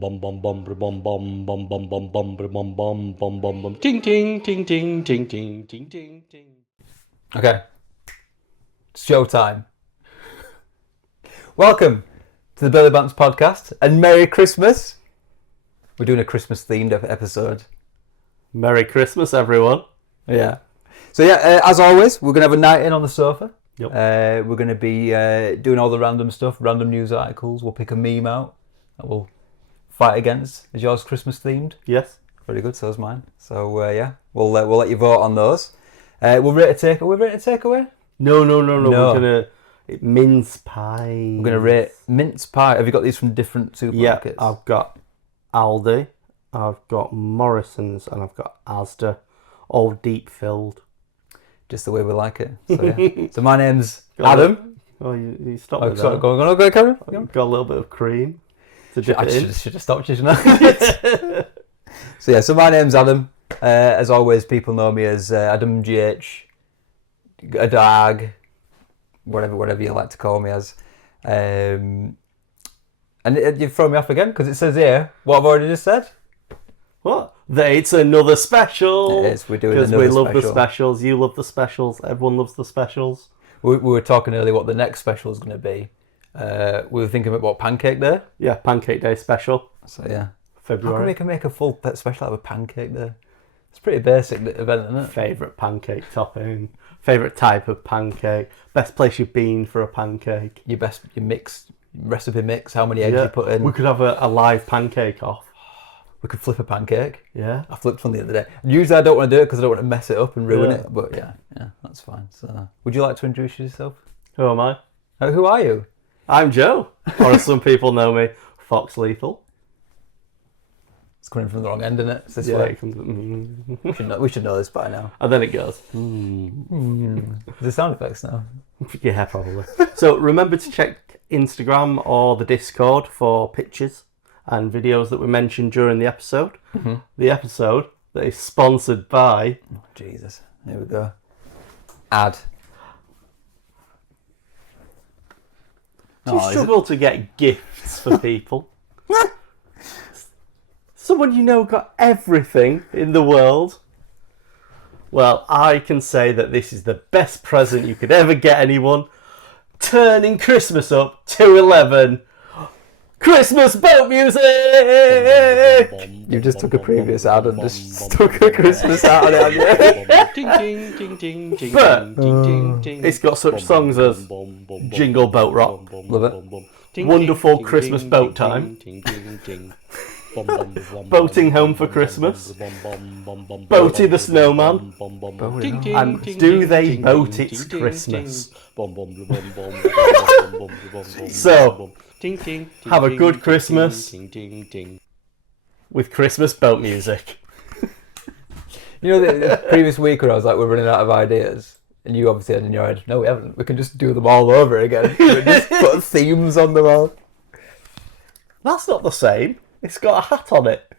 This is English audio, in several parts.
Bum bum bum bum bum bum bum bum bum bum bum bum bum bum ting ting ting ting ting ting ting ting ting. Okay, it's showtime. Welcome to the Billy Bants podcast and Merry Christmas. We're doing a Christmas themed episode. Merry Christmas, everyone. Yeah. So as always, we're gonna have a night in on the sofa. Yep. We're gonna be doing all the random stuff, random news articles. We'll pick a meme out that we'll fight against. Is yours Christmas themed? Yes. Very good. So is mine. So we'll let you vote on those. We'll rate a take. Are we rating a takeaway? No. We're gonna mince pie. We're gonna rate mince pie. Have you got these from different supermarkets? Yeah, I've got Aldi, I've got Morrison's, and I've got Asda, all deep filled. Just the way we like it. So, yeah. So my name's Adam. Oh, you stopped Oh, me sorry, there. go on, carry on. Got a little bit of cream to dip I it in. should have stopped you, shouldn't I? So my name's Adam. As always, people know me as Adam GH, a dog, whatever you like to call me as. And you've thrown me off again because it says here what I've already just said. What? It's another special. It is. We're doing another special. Because we love the special. specials. You love the specials. Everyone loves the specials. We were talking earlier what the next special is going to be. We were thinking about what, Pancake Day? Yeah, Pancake Day special. So yeah. How February. can we can make a full special out of a pancake day? It's a pretty basic event, isn't it? Favourite pancake topping. Favourite type of pancake. Best place you've been for a pancake. Your recipe mix, how many eggs you put in. We could have a live pancake off. We could flip a pancake. Yeah. I flipped one the other day. Usually I don't want to do it because I don't want to mess it up and ruin Yeah. it. But yeah, that's fine. So, would you like to introduce yourself? Who am I? Who are you? I'm Joe. Or as some people know me, Fox Lethal. It's coming from the wrong end, isn't it? It's this Yeah, way. it comes, We should know this by now. and then it goes. The sound effects now. Yeah, probably. So remember to check Instagram or the Discord for pictures and videos that we mentioned during the episode. Mm-hmm. The episode that is sponsored by... Oh, Jesus. Here we go. Ad. Do you struggle to get gifts for people? Someone you know got everything in the world. Well, I can say that this is the best present you could ever get anyone. Turning Christmas up to 11. Christmas boat music! You just took a previous ad and just stuck a Christmas out on it. But it's got such songs as Jingle Boat Rock, Love it. Wonderful Christmas Boat Time, Boating Home for Christmas, Boaty the Snowman, and Do They Boat It's Christmas? So, have a good Christmas with Christmas boat music. You know, the previous week where I was like, we're running out of ideas, and you obviously had in your head, no, we haven't. We can just do them all over again. We just put themes on them all. That's not the same. It's got a hat on it.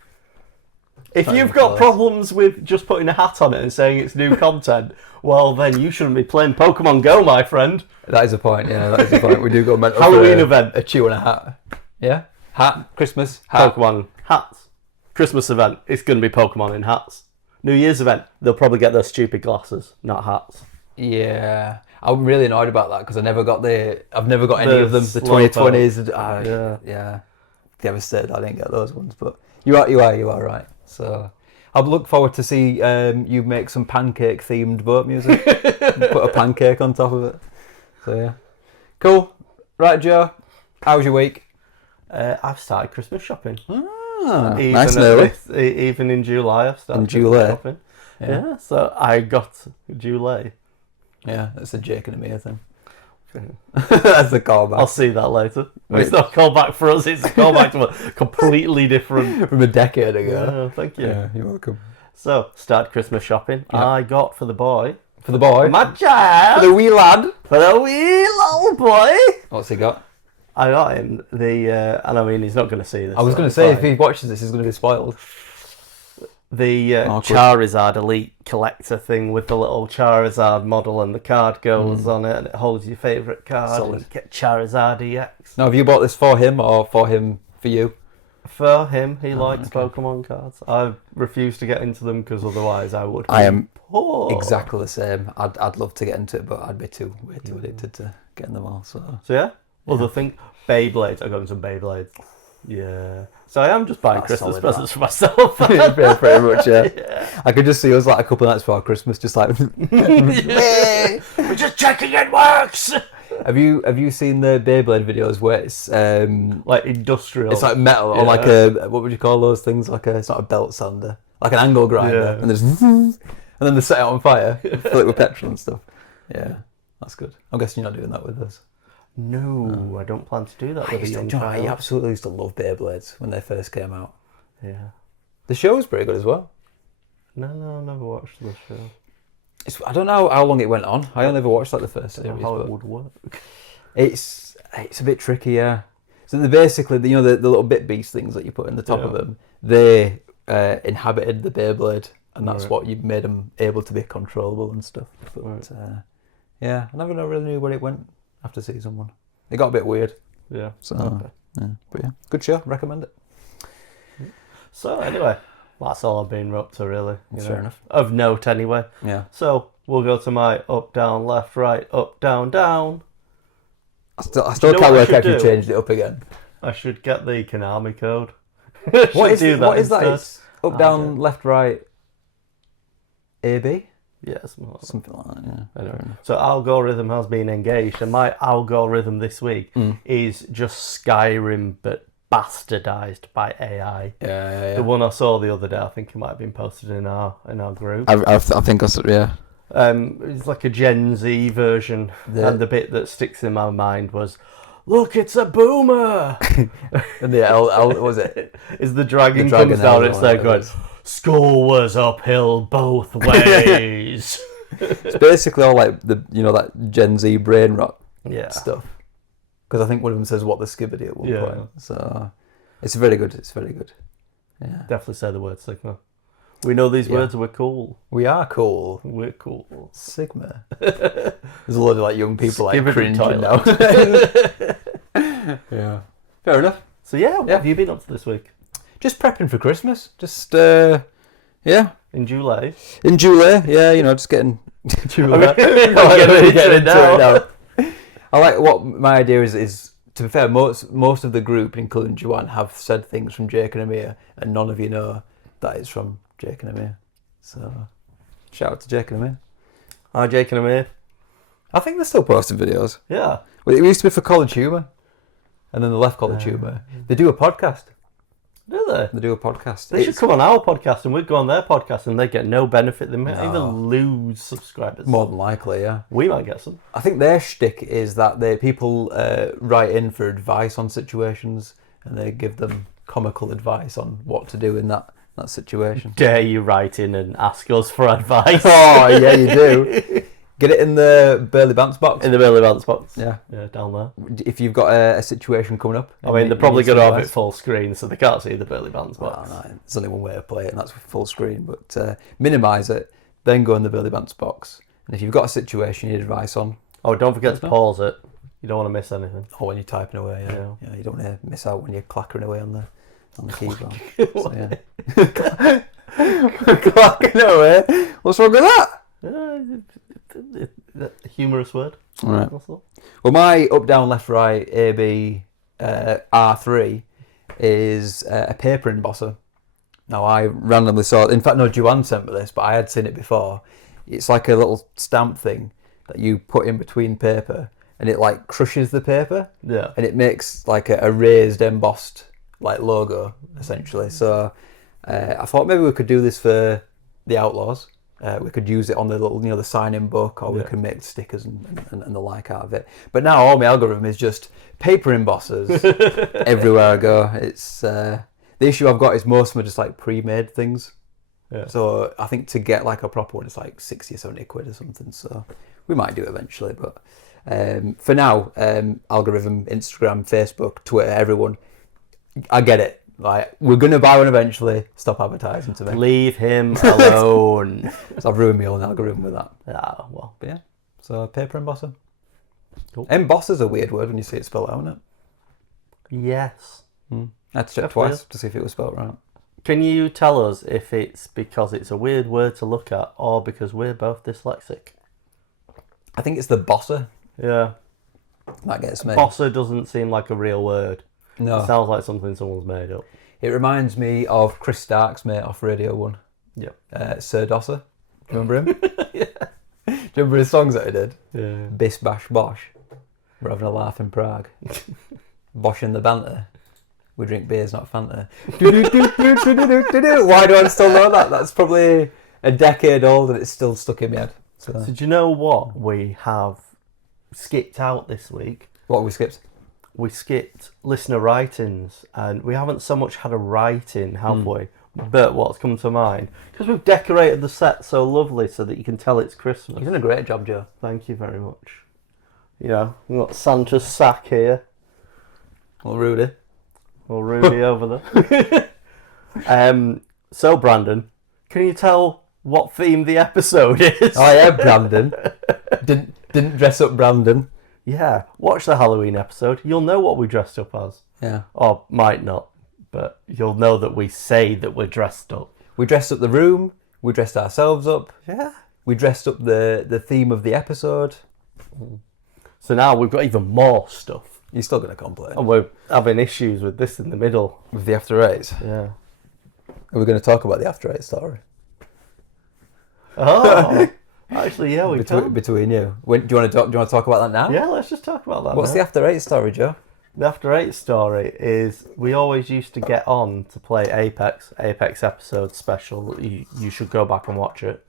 If Not you've even got close. problems with just putting a hat on it and saying it's new content, well, then you shouldn't be playing Pokemon Go, my friend. That is the point, yeah, that is the point. We do go mental Halloween for event. a chew and a hat. Yeah? Hat, Christmas, hat. Pokemon hats. Christmas event, it's going to be Pokemon in hats. New Year's event, they'll probably get those stupid glasses, not hats. Yeah. I'm really annoyed about that because I've never got any of them. The slow 2020s. Yeah. Devastated I didn't get those ones, but you are right. So I'll look forward to see you make some pancake themed boat music. And put a pancake on top of it. So yeah. Cool. Right, Joe. How was your week? I've started Christmas shopping. Nice and early. Even in July, I've started In Christmas July? shopping. Yeah. Yeah, so I got July. Yeah, that's a Jake and a Mia thing. That's the callback. I'll see that later. Wait. It's not a callback for us, it's a callback to a completely different... From a decade ago. Yeah, thank you. Yeah, you're welcome. So, start Christmas shopping. Yeah. I got for the boy... For the boy? My child! For the wee lad? For the wee little boy! What's he got? I got him the... and I mean, he's not going to see this. I was so going to it's say, if fine. he watches this, he's going to be spoiled. The Awkward. Charizard Elite collector thing with the little Charizard model and the card goes on it and it holds your favourite card. Solid. And you get Charizard EX. Now, have you bought this for him or for him for you? For him, he likes okay. Pokemon cards. I refuse to get into them because otherwise I would. I am poor. exactly the same. I'd love to get into it, but I'd be way too addicted to getting them all. So yeah, other thing, Beyblades. I got some Beyblades. Yeah. So I am just buying That's Christmas solid, presents for myself. yeah, pretty much. Yeah. I could just see us like a couple of nights before Christmas, just like. We're just checking it works. Have you seen the Beyblade videos where it's Like industrial? It's like metal or like a, what would you call those things? Like a, it's not a belt sander, like an angle grinder, and there's and then they set it on fire, fill it with petrol and stuff. Yeah, that's good. I'm guessing you're not doing that with us. No, I don't plan to do that with a young I child. absolutely used to love Beyblades when they first came out. Yeah. The show was pretty good as well. No, I never watched the show. I don't know how long it went on. I only ever watched like the first I don't series. know how But it would work. it's a bit tricky, yeah. So they basically, the little bit beast things that you put in the top of them, they inhabited the Beyblade, and that's what you made them able to be controllable and stuff. But yeah, I never really knew where it went after season 1. It got a bit weird. Yeah. So yeah, but yeah, good show. Recommend it. So anyway, that's all I've been up to really. Fair enough. Of note anyway. Yeah. So we'll go to my up, down, left, right, up, down, down. I still can't work out if you changed it up again. I should get the Konami code. What is that? instead. It's up, down, left, right, AB? Yeah, Something like that, yeah. Anyway, so algorithm has been engaged, and my algorithm this week is just Skyrim, but bastardized by AI. Yeah. The one I saw the other day, I think it might have been posted in our group. I think that's, yeah. It's like a Gen Z version, and the bit that sticks in my mind was, "Look, it's a boomer!" And the what was it? Is the dragon comes down, it's there going, "School was uphill both ways." It's basically all like that Gen Z brain rot stuff. Because I think one of them says "what the skibbity" at one point. So it's very good. It's very good. Yeah. Definitely say the word Sigma. We know these words. We're cool. We are cool. We're cool. Sigma. There's a lot of like young people like Skibbity cringing now. Yeah. Fair enough. So what have you been up to this week? Just prepping for Christmas. Just in July. In July, just getting July. Getting into it now. I like what my idea is. To be fair, most of the group, including Joanne, have said things from Jake and Amir, and none of you know that it's from Jake and Amir. So, shout out to Jake and Amir. Hi, Jake and Amir. I think they're still posting videos. Yeah. Well, it used to be for College Humour, and then they left College Humour. They do a podcast. Do they? They do a podcast. They should come on our podcast and we'd go on their podcast and they get no benefit. They might even lose subscribers. More than likely, yeah. We might get some. I think their shtick is that people write in for advice on situations and they give them comical advice on what to do in that situation. Dare you write in and ask us for advice? Oh, yeah, you do. Get it in the Burley Bounce box. In the Burley Bounce box. Yeah. Yeah, down there. If you've got a situation coming up. I mean, they're probably going to have it full screen, so they can't see the Burley Bounce box. No, there's only one way to play it, and that's with full screen. But minimise it, then go in the Burley Bounce box. And if you've got a situation you need advice on. Oh, don't forget to pause it. You don't want to miss anything. Or when you're typing away, yeah. You don't want to miss out when you're clackering away on the keyboard. So, yeah. Clacking away? What's wrong with that? Humorous word. All right. Well, my up, down, left, right, A, B, R3 is a paper embosser. Now, I randomly saw it. In fact, no, Joanne sent me this, but I had seen it before. It's like a little stamp thing that you put in between paper, and it like crushes the paper. Yeah. And it makes like a raised, embossed like logo, essentially. So I thought maybe we could do this for the Outlaws. We could use it on the little, the sign-in book, or we could make stickers and the like out of it. But now all my algorithm is just paper embossers everywhere I go. It's the issue I've got is most of them are just like pre-made things. Yeah. So I think to get like a proper one, it's like 60 or 70 quid or something. So we might do it eventually, but for now, algorithm, Instagram, Facebook, Twitter, everyone, I get it. Like, we're going to buy one eventually. Stop advertising to me. Leave him alone. So I've ruined my own algorithm with that. Ah, well. But yeah. So, paper embosser. Cool. Embosser's a weird word when you see it spelled out, isn't it? Yes. I had to check twice to see if it was spelled right. Can you tell us if it's because it's a weird word to look at or because we're both dyslexic? I think it's the bossa. Yeah. That gets me. Bossa doesn't seem like a real word. No. It sounds like something someone's made up. It reminds me of Chris Stark's mate off Radio 1. Yeah. Sir Dosser. Do you remember him? Yeah. Do you remember his songs that he did? Yeah. Bish Bash Bosh. We're having a laugh in Prague. Bosh in the banter. We drink beers, not Fanta. Why do I still know that? That's probably a decade old and it's still stuck in my head. So do you know what we have skipped out this week? What have we skipped? We skipped listener write-ins, and we haven't so much had a write-in, have we? But what's come to mind, because we've decorated the set so lovely so that you can tell it's Christmas. You've done a great job, Joe. Thank you very much. You know, we've got Santa's sack here. Well, Rudy. Or Rudy over there. So, Brandon, can you tell what theme the episode is? Oh yeah, Brandon. Didn't dress up Brandon. Yeah, watch the Halloween episode. You'll know what we dressed up as. Yeah. Or might not, but you'll know that we say that we're dressed up. We dressed up the room. We dressed ourselves up. Yeah. We dressed up the theme of the episode. So now we've got even more stuff. You're still going to complain. And we're having issues with this in the middle. With the After Eight. Yeah. Are we going to talk about the After Eight story? Oh, actually, yeah, we can. Between you. Do you want to talk about that now? Yeah, let's just talk about that. What's the After Eight story, Joe? The After Eight story is we always used to get on to play Apex episode special. You should go back and watch it.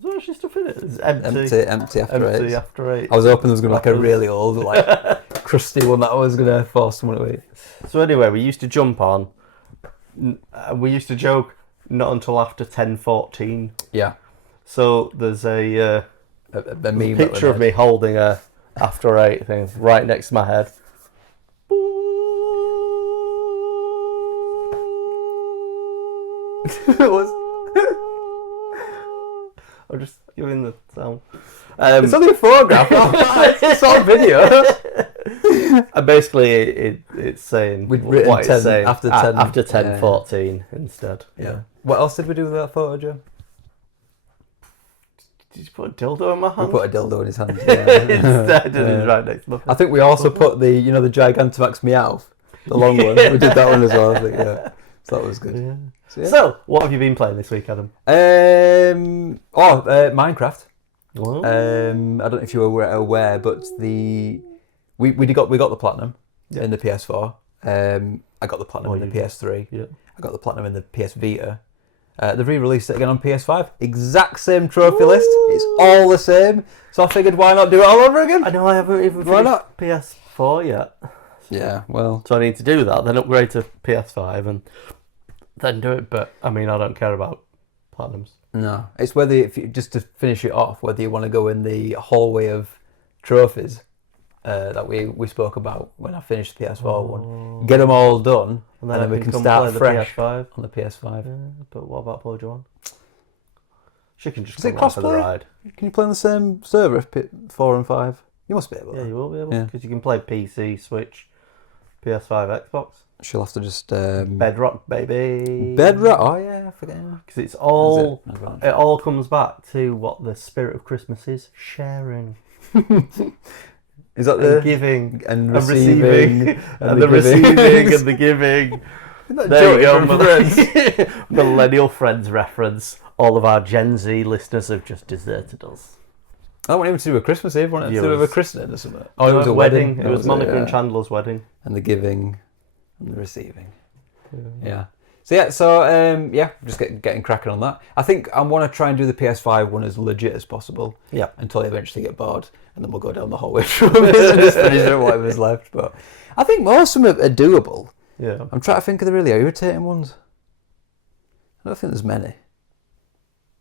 There's actually stuff in it. It's Empty After Eight. Eight. I was hoping there was going to be like a really old, like crusty one that I was going to force someone to eat. So anyway, we used to jump on. We used to joke not until after 10:14. Yeah. So there's a meme picture of me holding a After Eight thing right next to my head. I'm just giving the sound. It's only a photograph. It's on video. And basically, it's saying We'd written what 10, it's saying after 10. after 10:14 Yeah. instead. Yeah. What else did we do with that photo, Joe? Did you put a dildo in my hand? We put a dildo in his hand. Yeah. Instead, it's right next to my I think we also put the Gigantamax Meowth, the long one. We did that one as well. I think, yeah. So that was good. Yeah. Yeah. So, what have you been playing this week, Adam? Minecraft. Well, I don't know if you were aware, but we got the platinum in the PS4. I got the platinum in the PS3. Yeah. I got the platinum in the PS Vita. They've re-released it again on PS5. Exact same trophy list. It's all the same. So I figured, why not do it all over again? I know I haven't even Why finished not? PS4 yet. Yeah, well. So I need to do that, then upgrade to PS5 and then do it. But, I mean, I don't care about platinums. No. It's whether, just to finish it off, whether you want to go in the hallway of trophies that we spoke about when I finished the PS4 one. Get them all done, and then we can start fresh on the PS5. Yeah, but what about Poor Joanne? She can just Is come it along for the crossplay? ride. Can you play on the same server if 4 and 5? You must be able to. Yeah, you will be able Yeah. because you can play PC, Switch, PS5, Xbox. She'll have to just... Bedrock, baby. Bedrock? Oh, yeah, I forget. Because it's all... Is it? It all comes back to what the spirit of Christmas is. Sharing. Is that And giving. and And receiving receiving. And the giving. receiving and the giving. There you go, Millennial Friends reference. All of our Gen Z listeners have just deserted us. I don't want even to do a Christmas Eve. I wanted to do with a christening or something. Oh, No, it was a wedding. It was Monica and Chandler's wedding. And the giving and the receiving. Yeah. So just getting cracking on that. I think I want to try and do the PS5 one as legit as possible. Yeah. Until I eventually get bored, and then we'll go down the hallway and just finish it whatever's left. But I think most of them are doable. Yeah. I'm trying to think of the really irritating ones. I don't think there's many.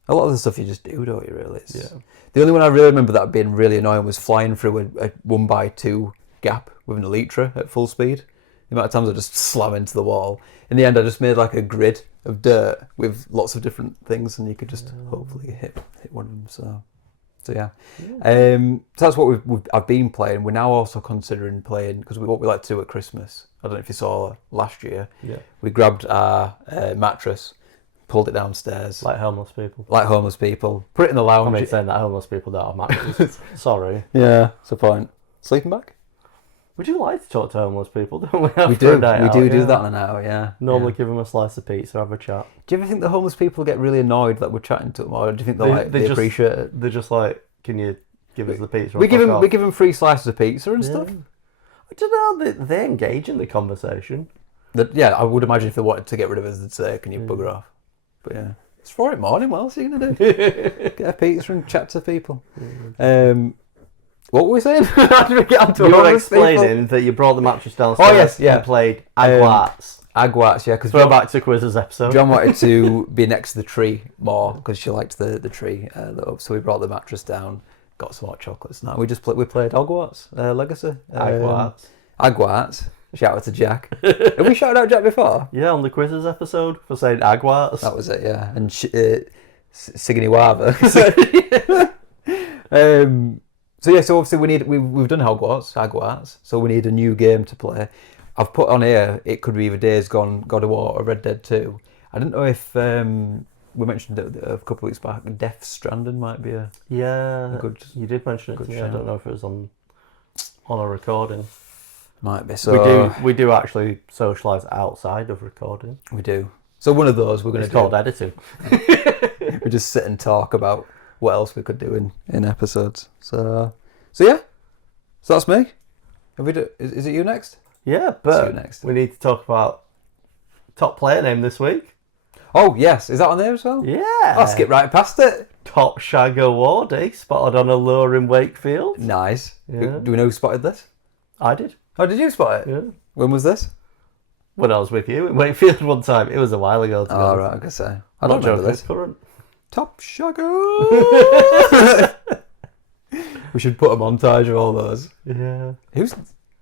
A lot of the stuff you just do, don't you, really? Yeah. The only one I really remember that being really annoying was flying through a 1x2 gap with an Elytra at full speed. The amount of times I just slam into the wall. In the end, I just made like a grid of dirt with lots of different things, and you could just hopefully hit one of them. So So yeah, so that's what I've been playing. We're now also considering playing, because what we like to do at Christmas. I don't know if you saw last year. Yeah. We grabbed our mattress, pulled it downstairs. Like homeless people. Put it in the lounge. I mean, saying that homeless people don't have mattresses. Sorry. Yeah, that's the point. Sleeping bag? Would you like to talk to homeless people? Don't we? After We do. A night We out, do yeah. that on an hour, yeah. Normally give them a slice of pizza, have a chat. Do you ever think the homeless people get really annoyed that we're chatting to them, or do you think they just appreciate it? They're just like, can you give us the pizza? We give them free slices of pizza and stuff. I don't know. They engage in the conversation. Yeah, I would imagine if they wanted to get rid of us, they'd say, "Can you bugger off?" But yeah, it's Friday morning. What else are you gonna do? Get a pizza and chat to people. What were we saying? How did we get onto You were homeless people? explaining that you brought the mattress downstairs. Oh, yes, yeah. And played Aguats. Aguats, yeah, because Throw back to Quiz's episode. John wanted to be next to the tree more because she liked the tree. So we brought the mattress down, got some hot chocolates. Now we played Hogwarts Legacy. Aguats. Aguats. Shout out to Jack. Have we shouted out Jack before? Yeah, on the Quiz's episode for saying Aguats. That was it, yeah. And Signy Wava. So yeah, so obviously we've done Aguats, so we need a new game to play. I've put on here, it could be either Days Gone, God of War, or Red Dead 2. I didn't know if we mentioned it a couple of weeks back. Death Stranding might be a good. You did mention it to me. I don't know if it was on a recording. Might be. So we do actually socialise outside of recording. We do. So one of those we're going to do. It's called editing. We just sit and talk about what else we could do in episodes. So yeah. So that's me. Is it you next? Yeah, but you next. We need to talk about top player name this week. Oh yes, is that on there as well? Yeah. I'll skip right past it. Top Shag Award, spotted on a lure in Wakefield. Nice. Yeah. Do we know who spotted this? I did. Oh, did you spot it? Yeah. When was this? When I was with you in Wakefield one time. It was a while ago. Oh, right, I can say. I Not don't remember joking, this. current. Top Shagger. We should put a montage of all those. Yeah.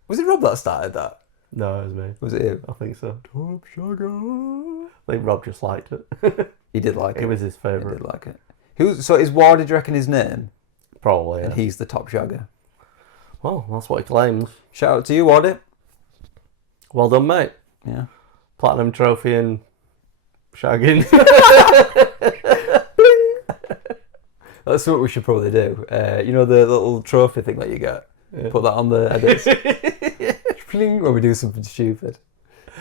Was it Rob that started that? No, it was me. Was it you? I think so. Top Shagger. I think Rob just liked it. He did like it. It was his He favourite. did like it. So is War, did you reckon his name? Probably, yeah. And he's the Top Shagger. Well, that's what he claims. Shout out to you, Wardy. Well done, mate. Yeah. Platinum trophy and shagging. That's what we should probably do. You know the little trophy thing that you get? Yeah. Put that on the edits. Pling, when we do something stupid.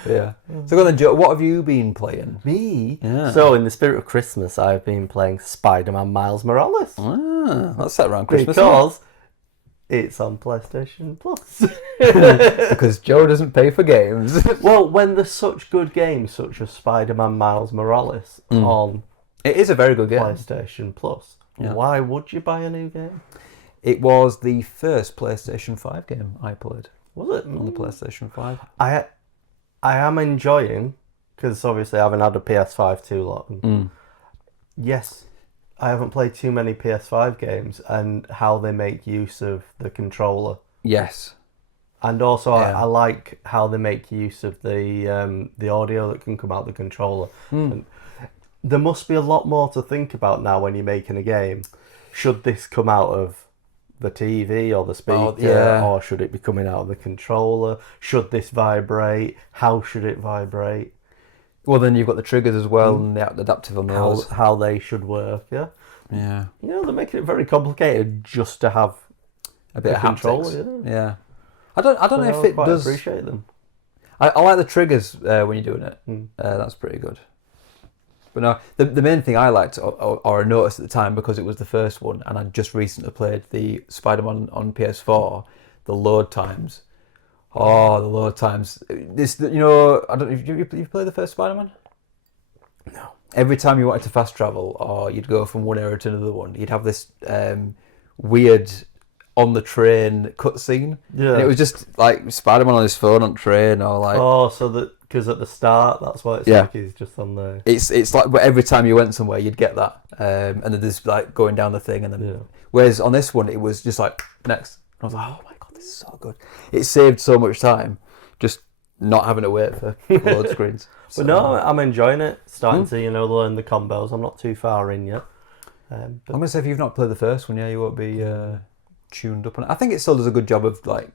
Yeah. So go on then, Joe, what have you been playing? Me? Yeah. So, in the spirit of Christmas, I've been playing Spider-Man Miles Morales. Ah, that's set around Christmas. Because it's on PlayStation Plus. Because Joe doesn't pay for games. Well, when there's such good games, such as Spider-Man Miles Morales on It is a very good game. PlayStation Plus, why would you buy a new game? It was the first PlayStation 5 game I played. Was it? On the PlayStation 5. I am enjoying, because obviously I haven't had a PS5 too long. Yes, I haven't played too many PS5 games, and how they make use of the controller. Yes. And also, I like how they make use of the audio that can come out the controller. And there must be a lot more to think about now when you're making a game. Should this come out of the TV or the speaker, or should it be coming out of the controller? Should this vibrate? How should it vibrate? Well, then you've got the triggers as well, and the adaptive on those. How they should work, yeah? Yeah. You know, they're making it very complicated just to have A bit of controller, haptics. Yeah. I don't know if it quite does. appreciate them. I like the triggers when you're doing it. That's pretty good. But no, the main thing I liked, or I noticed at the time, because it was the first one, and I just recently played the Spider-Man on PS4, the load times. Oh, the load times. This, you know, I don't know, you've played the first Spider-Man? No. Every time you wanted to fast travel, or you'd go from one area to another one, you'd have this weird on the train cutscene. Yeah. And it was just like Spider-Man on his phone on train, or like. Oh, so that because at the start, that's why it's like he's just on the. It's like, but every time you went somewhere, you'd get that, and then there's like going down the thing, and then. Whereas on this one, it was just like next. I was like, oh my god, this is so good. It saved so much time, just not having to wait for load screens. So, But no, I'm enjoying it. Starting to learn the combos. I'm not too far in yet. I'm gonna say if you've not played the first one, you won't be tuned up on it. I think it still does a good job of like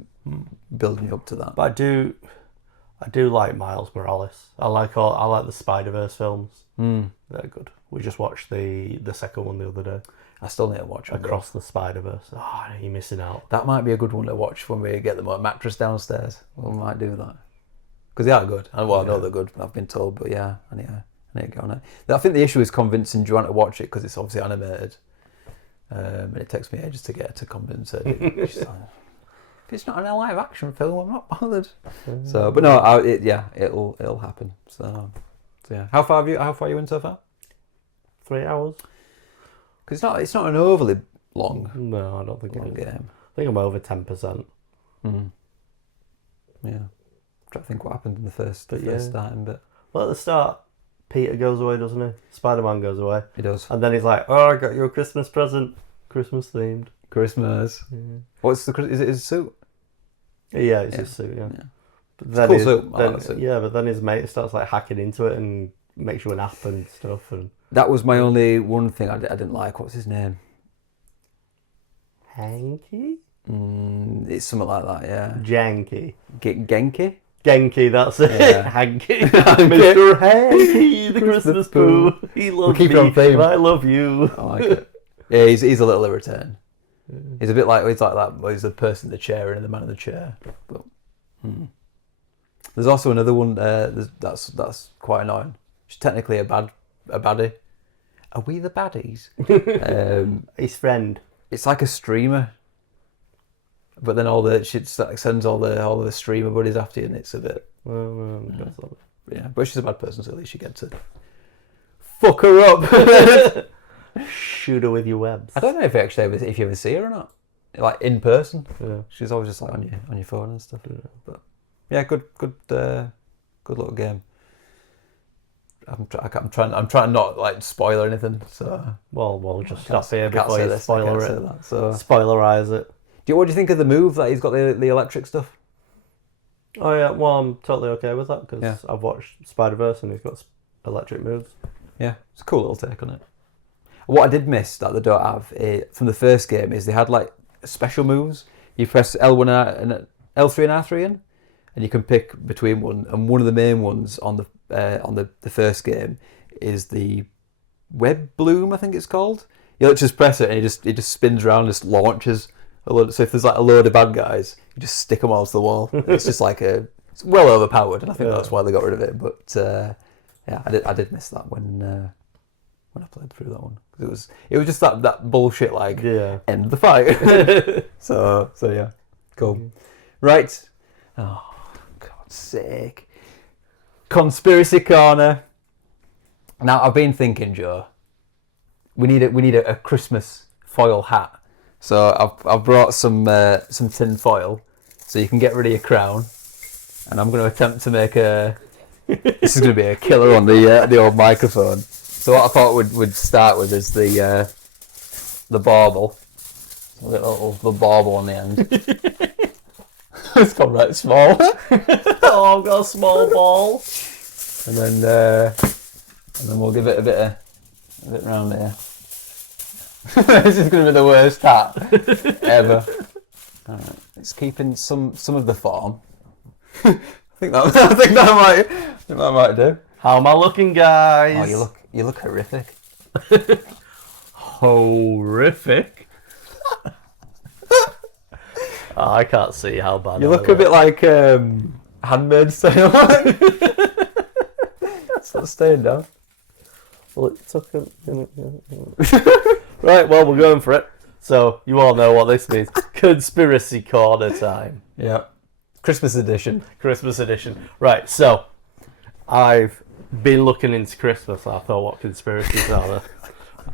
building you up to that. But I do like Miles Morales. I like the Spider-Verse films. They're good. We just watched the second one the other day. I still need to watch Across the Spider-Verse. Oh, you're missing out. That might be a good one to watch when we get the mattress downstairs. We might do that. Because they are good. I know they're good, I've been told, but yeah, I need to get on it. I think the issue is convincing Joanne to watch it because it's obviously animated. And it takes me ages to get her to convince her. She's like, if it's not a live action film, I'm not bothered. So, but no, it'll happen. So yeah. How far are you in so far? 3 hours. Because it's not an overly long. No, I don't think long game. I think I'm over 10%. Yeah. I'm trying to think what happened in the first time, but well, at the start, Peter goes away, doesn't he? Spider-Man goes away. He does. And then he's like, "Oh, I got you a Christmas present, Christmas themed." Christmas. Is it his suit? Yeah, it's his suit. Yeah. But then it's a cool suit. But then his mate starts like hacking into it and makes you an app and stuff. And that was my only one thing I didn't like. What's his name? Hanky? It's something like that, yeah. Janky. Genki? Genki, that's it. Yeah. Hanky. Mr. Hanky, the Christmas poo. He loves keep me, on theme. I love you. I like it. Yeah, he's a little irritating. He's a bit like that. He's the person in the chair and the man in the chair. But, There's also another one that's quite annoying. She's technically a baddie. Are we the baddies? His friend. It's like a streamer, but then she sends all the streamer buddies after you, and it's a bit. Yeah, but she's a bad person, so at least you get to fuck her up. Shoot her with your webs. I don't know if you ever see her or not, like in person. Yeah. She's always just like on your phone and stuff. But yeah, good little game. I'm trying not like spoil anything. So we'll just stop here before you spoiler it. So spoilerize it. What do you think of the move that he's got the electric stuff? Oh yeah, well I'm totally okay with that because I've watched Spider-Verse and he's got electric moves. Yeah, it's a cool little take on it. What I did miss that they don't have from the first game is they had like special moves. You press L1 and L3 and R3 in, and you can pick between one. And one of the main ones on the first game is the web bloom, I think it's called. You just press it and it just spins around and just launches a load. So if there's like a load of bad guys, you just stick them all to the wall. It's just like it's well overpowered, and I think that's why they got rid of it. But I did miss that when I played through that one. It was just that bullshit like end the fight. so yeah, cool. Right. Oh, God's sake. Conspiracy corner. Now I've been thinking, Joe. We need a Christmas foil hat. So I've brought some tin foil, so you can get rid of your crown. And I'm going to attempt to make this is going to be a killer on the old microphone. So what I thought we'd start with is the bauble. The bauble on the end. It's gone right small. Oh, I've got a small ball. And then we'll give it a bit round here. This is going to be the worst hat ever. Alright, it's keeping some of the form. I think that might do. How am I looking, guys? Oh, you look horrific. Horrific. Oh, I can't see how bad. You look a bit like Handmaid's Tale. It's not staying down. Well, it took Right, well, we're going for it. So, you all know what this means. Conspiracy corner time. Yeah. Christmas edition. Right, so, I've been looking into Christmas. I thought, what conspiracies are there?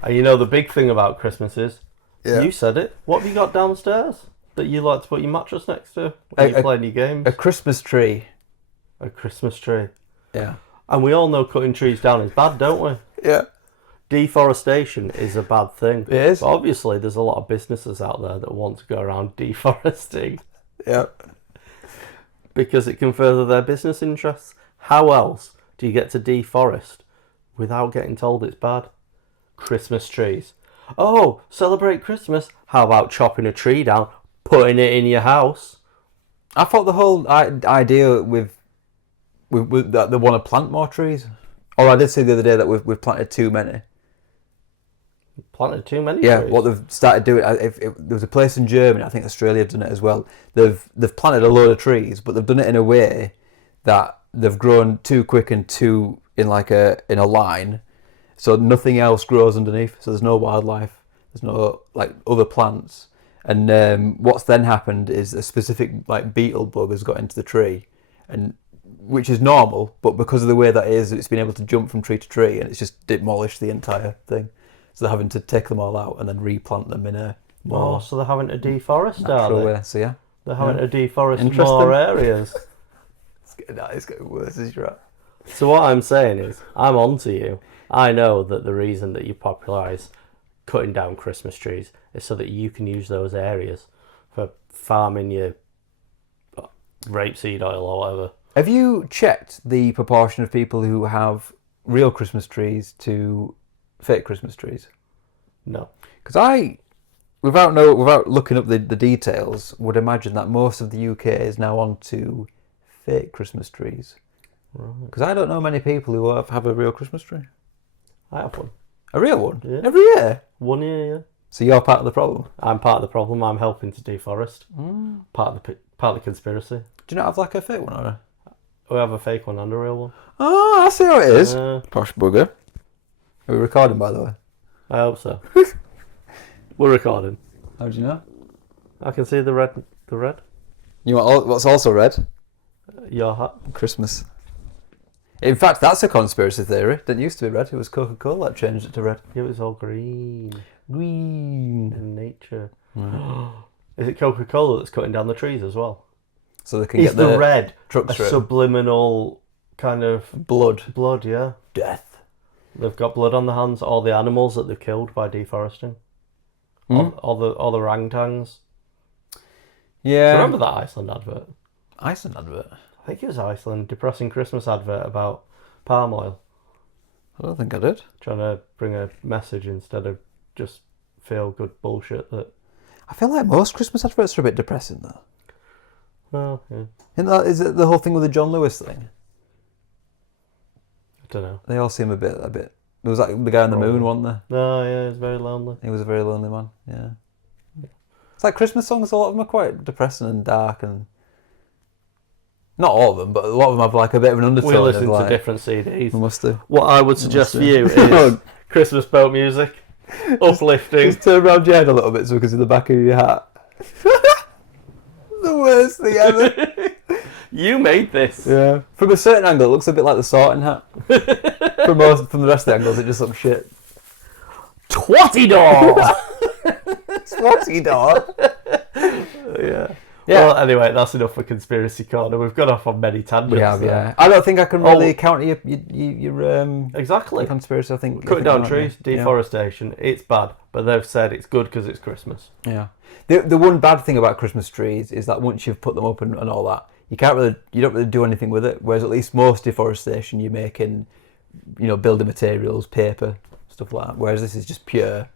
And you know, the big thing about Christmas is, you said it, what have you got downstairs that you like to put your mattress next to when you're playing your games? A Christmas tree. A Christmas tree. Yeah. And we all know cutting trees down is bad, don't we? Yeah. Deforestation is a bad thing. It is. But obviously, there's a lot of businesses out there that want to go around deforesting. Yeah. Because it can further their business interests. How else do you get to deforest without getting told it's bad? Christmas trees. Oh, celebrate Christmas. How about chopping a tree down, putting it in your house? I thought the whole idea with that they want to plant more trees. Or I did see the other day that we've planted too many. Planted too many Yeah, trees? what they've started doing, if there was a place in Germany, I think Australia have done it as well. They've planted a load of trees, but they've done it in a way that they've grown too quick and too in a line, so nothing else grows underneath. So there's no wildlife, there's no like other plants, and what's then happened is a specific like beetle bug has got into the tree, and which is normal, but because of the way that it is, it's been able to jump from tree to tree, and it's just demolished the entire thing. So they're having to take them all out and then replant them in a more so they're having to deforest, are natural they? way. So yeah, They're having to deforest Interesting. more areas. it's getting worse as you're at. So what I'm saying is, I'm onto you. I know that the reason that you popularise cutting down Christmas trees is so that you can use those areas for farming your rapeseed oil or whatever. Have you checked the proportion of people who have real Christmas trees to fake Christmas trees? No. Because I, without looking up the details, would imagine that most of the UK is now on to fake Christmas trees. Because I don't know many people who have a real Christmas tree. I have one. A real one? Yeah. Every year? 1 year, yeah. So you're part of the problem? I'm part of the problem. I'm helping to deforest. Part of the conspiracy. Do you not have like a fake one or a... We have a fake one and a real one. Oh, I see how it is. Uh, Posh bugger. Are we recording, by the way? I hope so. We're recording. How do you know? I can see the red. The red. You want what's also red? Your hat. Christmas. In fact, that's a conspiracy theory. Didn't used to be red. It was Coca-Cola that changed it to red. It was all green. Green. In nature. Right. Is it Coca-Cola that's cutting down the trees as well? So they can Is get the red trucks a through. subliminal kind of Blood. blood? Yeah. Death. They've got blood on their hands. All the animals that they've killed by deforesting. All the orangutans. Yeah. Do you remember that Iceland advert? Iceland advert? I think it was Iceland. Depressing Christmas advert about palm oil. I don't think I did. Trying to bring a message instead of just feel good bullshit that... I feel like most Christmas adverts are a bit depressing, though. Well, yeah. Is it the whole thing with the John Lewis thing? I don't know. They all seem a bit... There was like the guy on the moon, wasn't there? No, yeah, it's very lonely. He was a very lonely man, yeah. It's like Christmas songs, a lot of them are quite depressing and dark and... Not all of them, but a lot of them have like a bit of an undertone. We listen like, to different CDs. We must do. What I would suggest for you is Christmas boat music, uplifting. Just turn around your head a little bit so we can see the back of your hat. The worst thing ever. You made this. Yeah. From a certain angle, it looks a bit like the sorting hat. From the rest of the angles, it just looks shit. Twatty door! Swatty dog. Yeah. Yeah. Well, anyway, that's enough for Conspiracy Corner. We've gone off on many tangents. We have, there. yeah. I don't think I can really counter your Exactly. conspiracy. I think Cutting down I trees, yeah. deforestation, it's bad, but they've said it's good because it's Christmas. Yeah. The one bad thing about Christmas trees is that once you've put them up and all that, you don't really do anything with it. Whereas at least most deforestation you're making, building materials, paper, stuff like that. Whereas this is just pure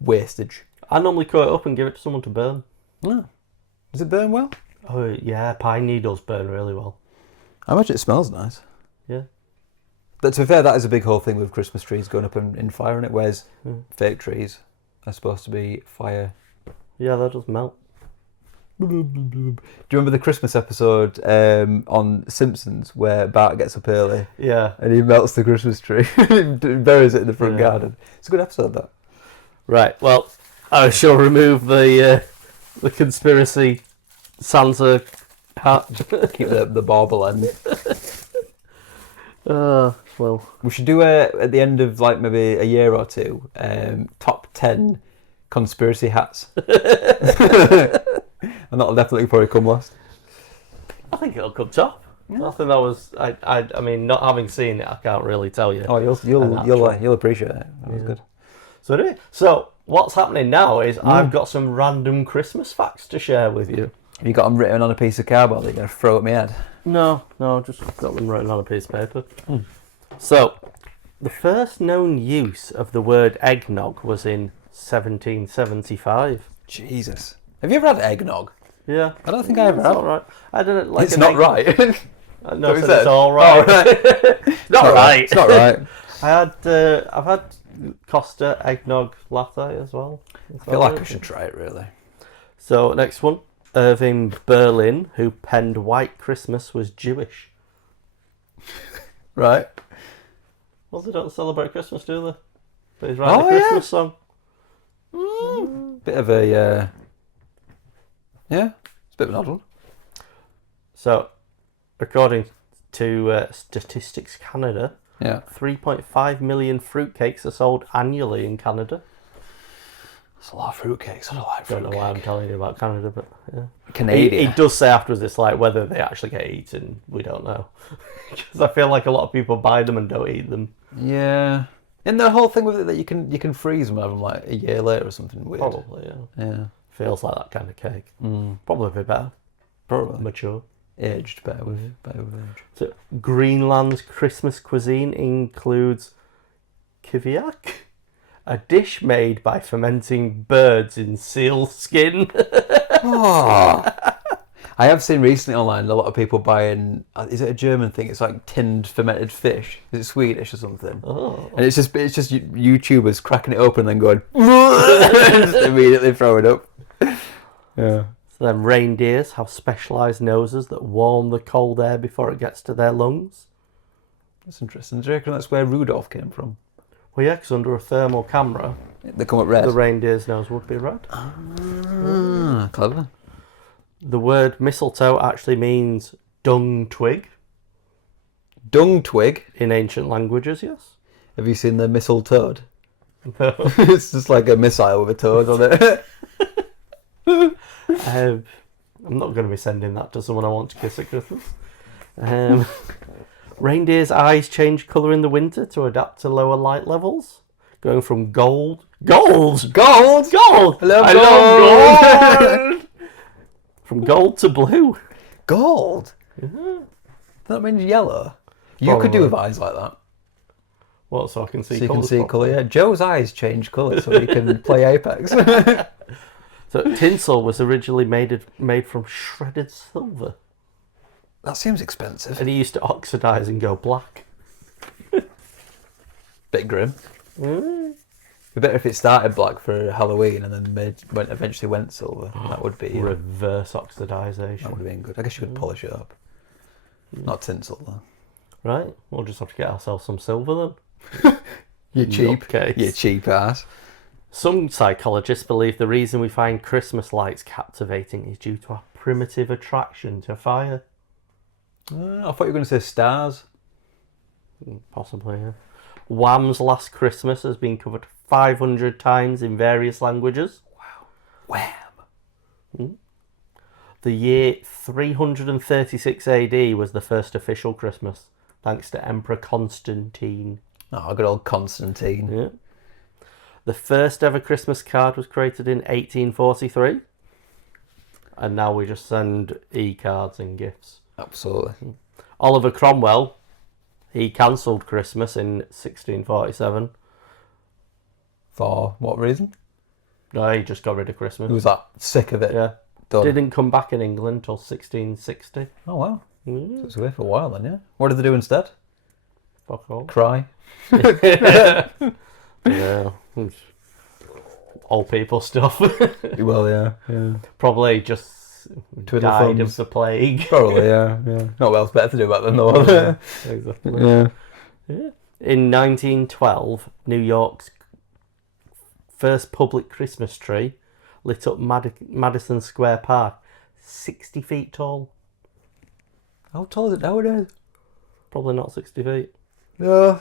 wastage. I normally cut it up and give it to someone to burn. Oh. Does it burn well? Oh yeah, pine needles burn really well. I imagine it smells nice. Yeah. But to be fair, that is a big whole thing with Christmas trees going up in fire in it, whereas fake trees are supposed to be fire. Yeah, that does melt. Do you remember the Christmas episode on Simpsons where Bart gets up early? Yeah. And he melts the Christmas tree and buries it in the front garden. It's a good episode, that. Right, well, I shall remove the conspiracy Santa hat. Keep the bauble end. Well. We should do at the end of like maybe a year or two, top 10 conspiracy hats. And that'll definitely probably come last. I think it'll come top. Yeah. I think that was. I mean, not having seen it, I can't really tell you. Oh, you'll appreciate it. That was good. So anyway, what's happening now is I've got some random Christmas facts to share with you. Have you got them written on a piece of cardboard that you're going to throw at my head? No, just got them written on a piece of paper. So, the first known use of the word eggnog was in 1775. Jesus. Have you ever had eggnog? Yeah. I don't think I ever It's have. all right. I don't like. It's not right. No, What so is it's it? all right. Oh, right. It's not It's right. It's not right. I've had Costa eggnog latte as well. I feel like I should try it, really. So next one, Irving Berlin, who penned White Christmas, was Jewish. Right. Well, they don't celebrate Christmas, do they? But he's writing a Christmas song. Bit of a, yeah, it's a bit of an odd one. So, according to Statistics Canada, Yeah. 3.5 million fruitcakes are sold annually in Canada. That's a lot of fruitcakes. I don't like I don't know why I'm fruitcake. telling you about Canada, but yeah. Canadian. He does say afterwards it's like whether they actually get eaten, we don't know. Because I feel like a lot of people buy them and don't eat them. Yeah. And the whole thing with it that you can freeze them and have them like a year later or something weird. Probably, yeah. Yeah. Feels like that kind of cake. Mm. Probably a bit better. Probably. Mature. Aged better with age. So, Greenland's Christmas cuisine includes kiviak, a dish made by fermenting birds in seal skin. Oh. I have seen recently online a lot of people buying, is it a German thing? It's like tinned fermented fish. Is it Swedish or something? Oh. And it's just YouTubers cracking it open and then going, just immediately throw it up. Yeah. So then reindeers have specialised noses that warm the cold air before it gets to their lungs. That's interesting. Do you reckon that's where Rudolph came from? Well, yeah, because under a thermal camera, They come up red. the reindeer's nose would be red. Ah, clever. The word mistletoe actually means dung twig Dung twig. in ancient languages, yes. Have you seen the missile toad? No. It's just like a missile with a toad on it. I'm not going to be sending that to someone I want to kiss at Christmas. Reindeer's eyes change colour in the winter to adapt to lower light levels, going from gold. Gold! Gold! Gold! I love gold! From gold to blue. Gold? That means yellow. You could do with eyes like that. Well, so I can see So you colours can see properly. colour, yeah. Joe's eyes change colour so he can play Apex. So tinsel was originally made from shredded silver, That seems expensive. and it used to oxidise and go black. Bit grim. It'd be better if it started black for Halloween and then eventually went silver. That would be Reverse that oxidisation. would have been good. I guess you could polish it up. Not tinsel though. Right, we'll just have to get ourselves some silver then. You cheap. Nutcase. You cheap ass. Some psychologists believe the reason we find Christmas lights captivating is due to our primitive attraction to fire. I thought you were going to say stars. Possibly, yeah. Wham's Last Christmas has been covered 500 times in various languages. Wham. The year 336 AD was the first official Christmas, thanks to Emperor Constantine. Oh, good old Constantine. Yeah. The first ever Christmas card was created in 1843. And now we just send e-cards and gifts. Absolutely. Oliver Cromwell, he cancelled Christmas in 1647. For what reason? No, he just got rid of Christmas. Who was that? Sick of it. Yeah. Done. Didn't come back in England until 1660. Oh, wow. Mm, So it was away for a while then, yeah? What did they do instead? fuck all. Cry? Yeah. Old people stuff. Well, yeah. Probably just Twiddle died thumbs. of the plague. Probably, yeah. Not what else better to do back then, though. Exactly. Yeah. In 1912, New York's first public Christmas tree lit up Madison Square Park, 60 feet tall. How tall is it nowadays? Probably not 60 feet. Yeah.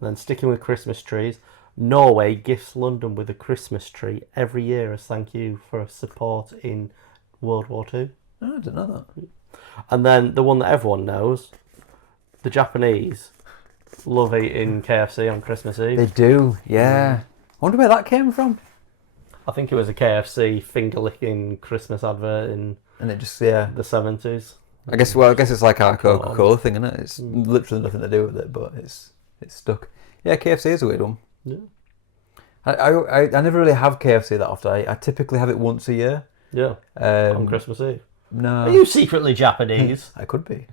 And then sticking with Christmas trees, Norway gifts London with a Christmas tree every year as thank you for support in World War II. Oh, I didn't know that. And then the one that everyone knows, the Japanese love eating KFC on Christmas Eve. They do, yeah. I wonder where that came from. I think it was a KFC finger-licking Christmas advert in And it just, yeah. the 70s. I guess it's like our Coca-Cola thing, isn't it? It's literally nothing to do with it, but it's stuck. Yeah, KFC is a weird one. Yeah. I never really have KFC that often. I typically have it once a year. Yeah. On Christmas Eve. No. Are you secretly Japanese? I could be.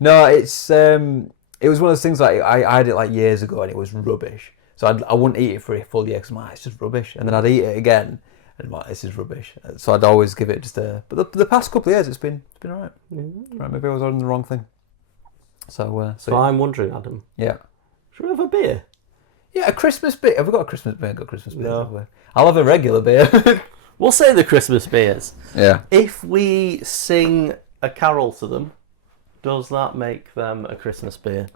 No, it's it was one of those things like I had it like years ago and it was rubbish. So I wouldn't eat it for a full year because I'm like, it's just rubbish. And then I'd eat it again and I'm like, this is rubbish. So I'd always give it just a. But the past couple of years, it's been alright. Right, maybe I was ordering the wrong thing. So I'm wondering, Adam. Yeah. Should we have a beer? Yeah, a Christmas beer. Have we got a Christmas beer? Got Christmas beer. No. I'll have a regular beer. We'll say the Christmas beers. Yeah. If we sing a carol to them, does that make them a Christmas beer?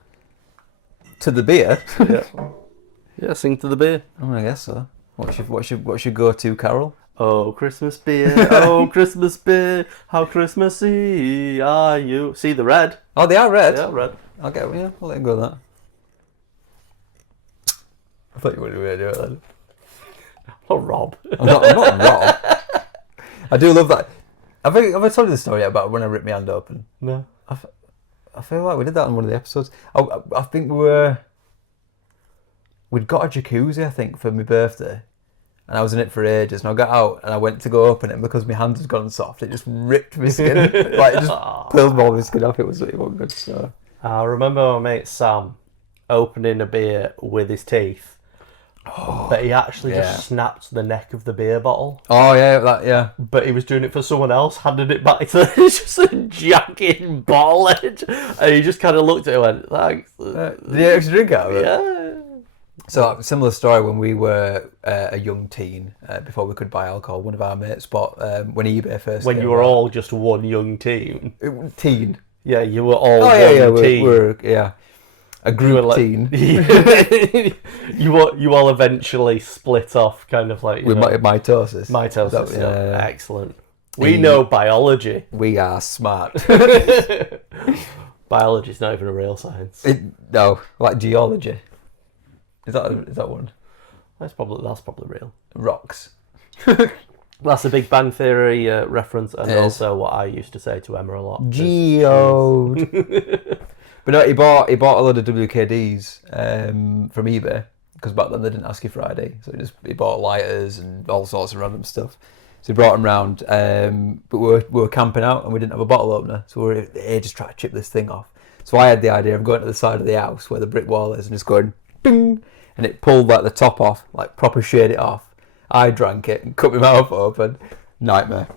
To the beer. Yeah. Yeah, sing to the beer. Oh, I guess so. What's your go-to carol? Oh, Christmas beer, oh, Christmas beer, how Christmassy are you? See the red? Oh, they are red. Yeah, red. I'll let him go with that. I thought you were going to do it then. Oh, Rob. I'm not Rob. I do love that. Have I told you the story about when I ripped my hand open? No. I feel like we did that in one of the episodes. I think we'd got a jacuzzi, I think, for my birthday. And I was in it for ages, and I got out, and I went to go open it, and because my hand had gone soft, it just ripped my skin. Like, it just peeled all my skin off. It wasn't good. So. I remember my mate Sam opening a beer with his teeth. But he actually just snapped the neck of the beer bottle. Oh, yeah. But he was doing it for someone else, handed it back to them. It's just a jagged bottle edge. And he just kind of looked at it and went, thanks. Did you actually drink out of it? Yeah. So, similar story when we were a young teen, before we could buy alcohol. One of our mates bought, when eBay first When came you were out. all just one young teen. Teen. Yeah, you were all Oh, yeah, one teen. we're a group teen. You all eventually split off, kind of like With mitosis. mitosis. Yeah. Excellent. We know biology. We are smart. Biology's not even a real science. No, like geology. Is that one? That's probably real. Rocks. That's a Big Bang Theory reference, and It is. also what I used to say to Emma a lot. Geode. But no, he bought a load of WKDs from eBay because back then they didn't ask you for ID, so he bought lighters and all sorts of random stuff. So he brought them round, but we were camping out and we didn't have a bottle opener, so we were just trying to chip this thing off. So I had the idea of going to the side of the house where the brick wall is and just going ding, and it pulled like the top off, like proper shade it off. I drank it and cut my mouth open. Nightmare.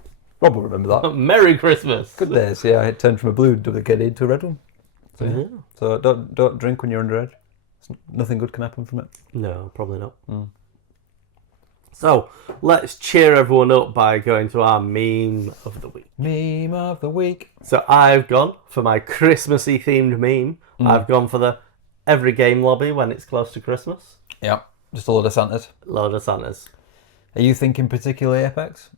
Rob will remember that. Merry Christmas. Good days. Yeah, it turned from a blue WKD into a red one. So, yeah. So don't drink when you're underage. Nothing good can happen from it. No, probably not. So let's cheer everyone up by going to our meme of the week. Meme of the week. So I've gone for my Christmassy themed meme. I've gone for the every game lobby when it's close to Christmas. Yeah, just a load of Santas. Load of Santas. Are you thinking particularly Apex?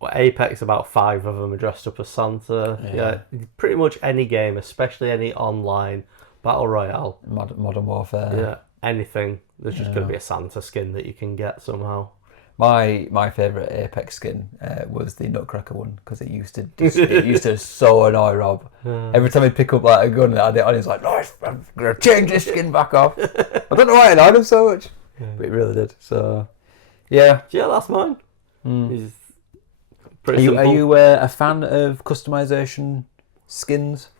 Well, Apex, about 5 of them are dressed up as Santa. Yeah, pretty much any game, especially any online battle royale. Modern Warfare. Yeah, anything. There's just going to be a Santa skin that you can get somehow. My favourite Apex skin was the Nutcracker one because it used to so annoy Rob. Every time he'd pick up like a gun and I had it on, he's like, "No, I'm gonna change this skin back off." I don't know why it annoyed him so much, but it really did. So yeah, that's mine. It's Are pretty simple. you a fan of customization skins?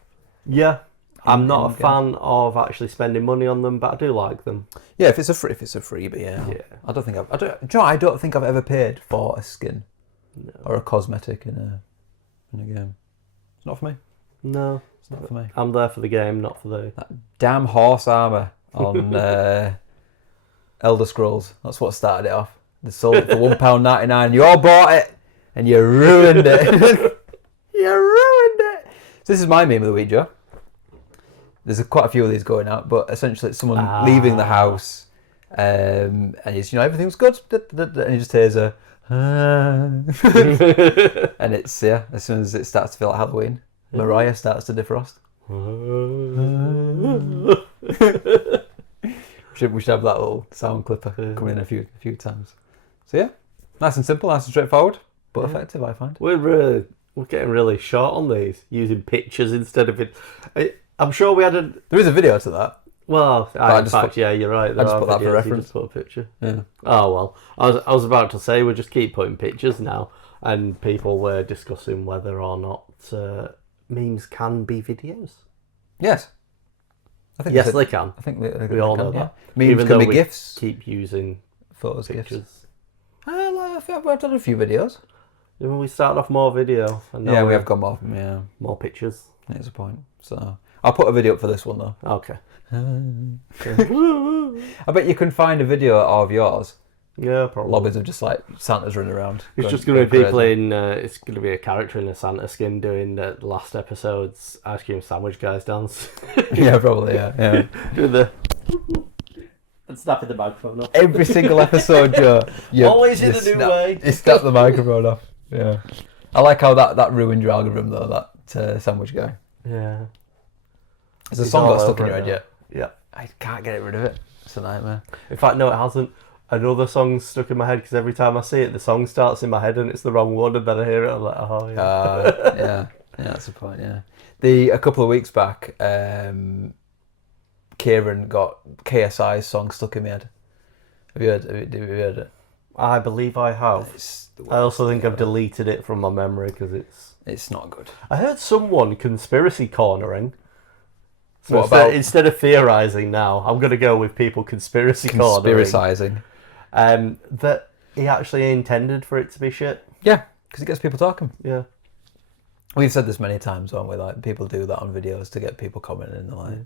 Yeah. I'm not a in-game? fan of actually spending money on them, but I do like them. Yeah, if it's a freebie, yeah. I don't think I've ever paid for a skin or a cosmetic in a game. It's not for me. No, It's not for me. I'm there for the game, not for the... That damn horse armor on Elder Scrolls. That's what started it off. They sold it for £1.99. You all bought it and you ruined it. You ruined it. So this is my meme of the week, Joe. There's quite a few of these going out, but essentially it's someone leaving the house, and he's, everything's good, and he just hears a, and it's, as soon as it starts to feel like Halloween, Mariah starts to defrost. We should have that little sound clipper coming in a few times. So yeah, nice and simple, nice and straightforward, but effective, I find. We're getting really short on these, using pictures instead of it. I'm sure we had There is a video to that. Well, I in just fact, yeah, you're right. I just put that for videos, you reference. just put a picture. Yeah. Oh well, I was about to say we'll just keep putting pictures now, and people were discussing whether or not memes can be videos. Yes. I think Yes, they can. I think We all know yeah. that. Memes Even can though be we GIFs, keep using photos, pictures. GIFs. I've done a few videos. When we started off more video, and now Yeah, we have got more. Yeah, more pictures. that's the point. So I'll put a video up for this one though. Okay. I bet you can find a video of yours. Yeah, probably. Lobbies of just like Santa's running around. It's just going to be people in. It's going to be a character in a Santa skin doing the last episode's ice cream sandwich guys dance. Yeah, probably. Yeah. Doing the and snapping the microphone off. Every single episode, Joe. Always in a new way. You snap the microphone off. Yeah. I like how that ruined your algorithm though. That sandwich guy. Yeah. Has the song got stuck in your head yet? Yeah. I can't get rid of it. It's a nightmare. In fact, no, it hasn't. Another song's stuck in my head because every time I see it, the song starts in my head and it's the wrong one, and then I hear it, I'm like, oh yeah. Yeah, that's the point. Yeah, a couple of weeks back, Kieran got KSI's song stuck in my head. Have you heard it? I believe I have. I also think I've deleted it from my memory because it's not good. I heard someone conspiracy cornering. So What about instead of theorising now, I'm going to go with people conspiracy cornering. conspiracizing? That he actually intended for it to be shit. Yeah, because it gets people talking. Yeah. We've said this many times, haven't we? Like people do that on videos to get people commenting. Like,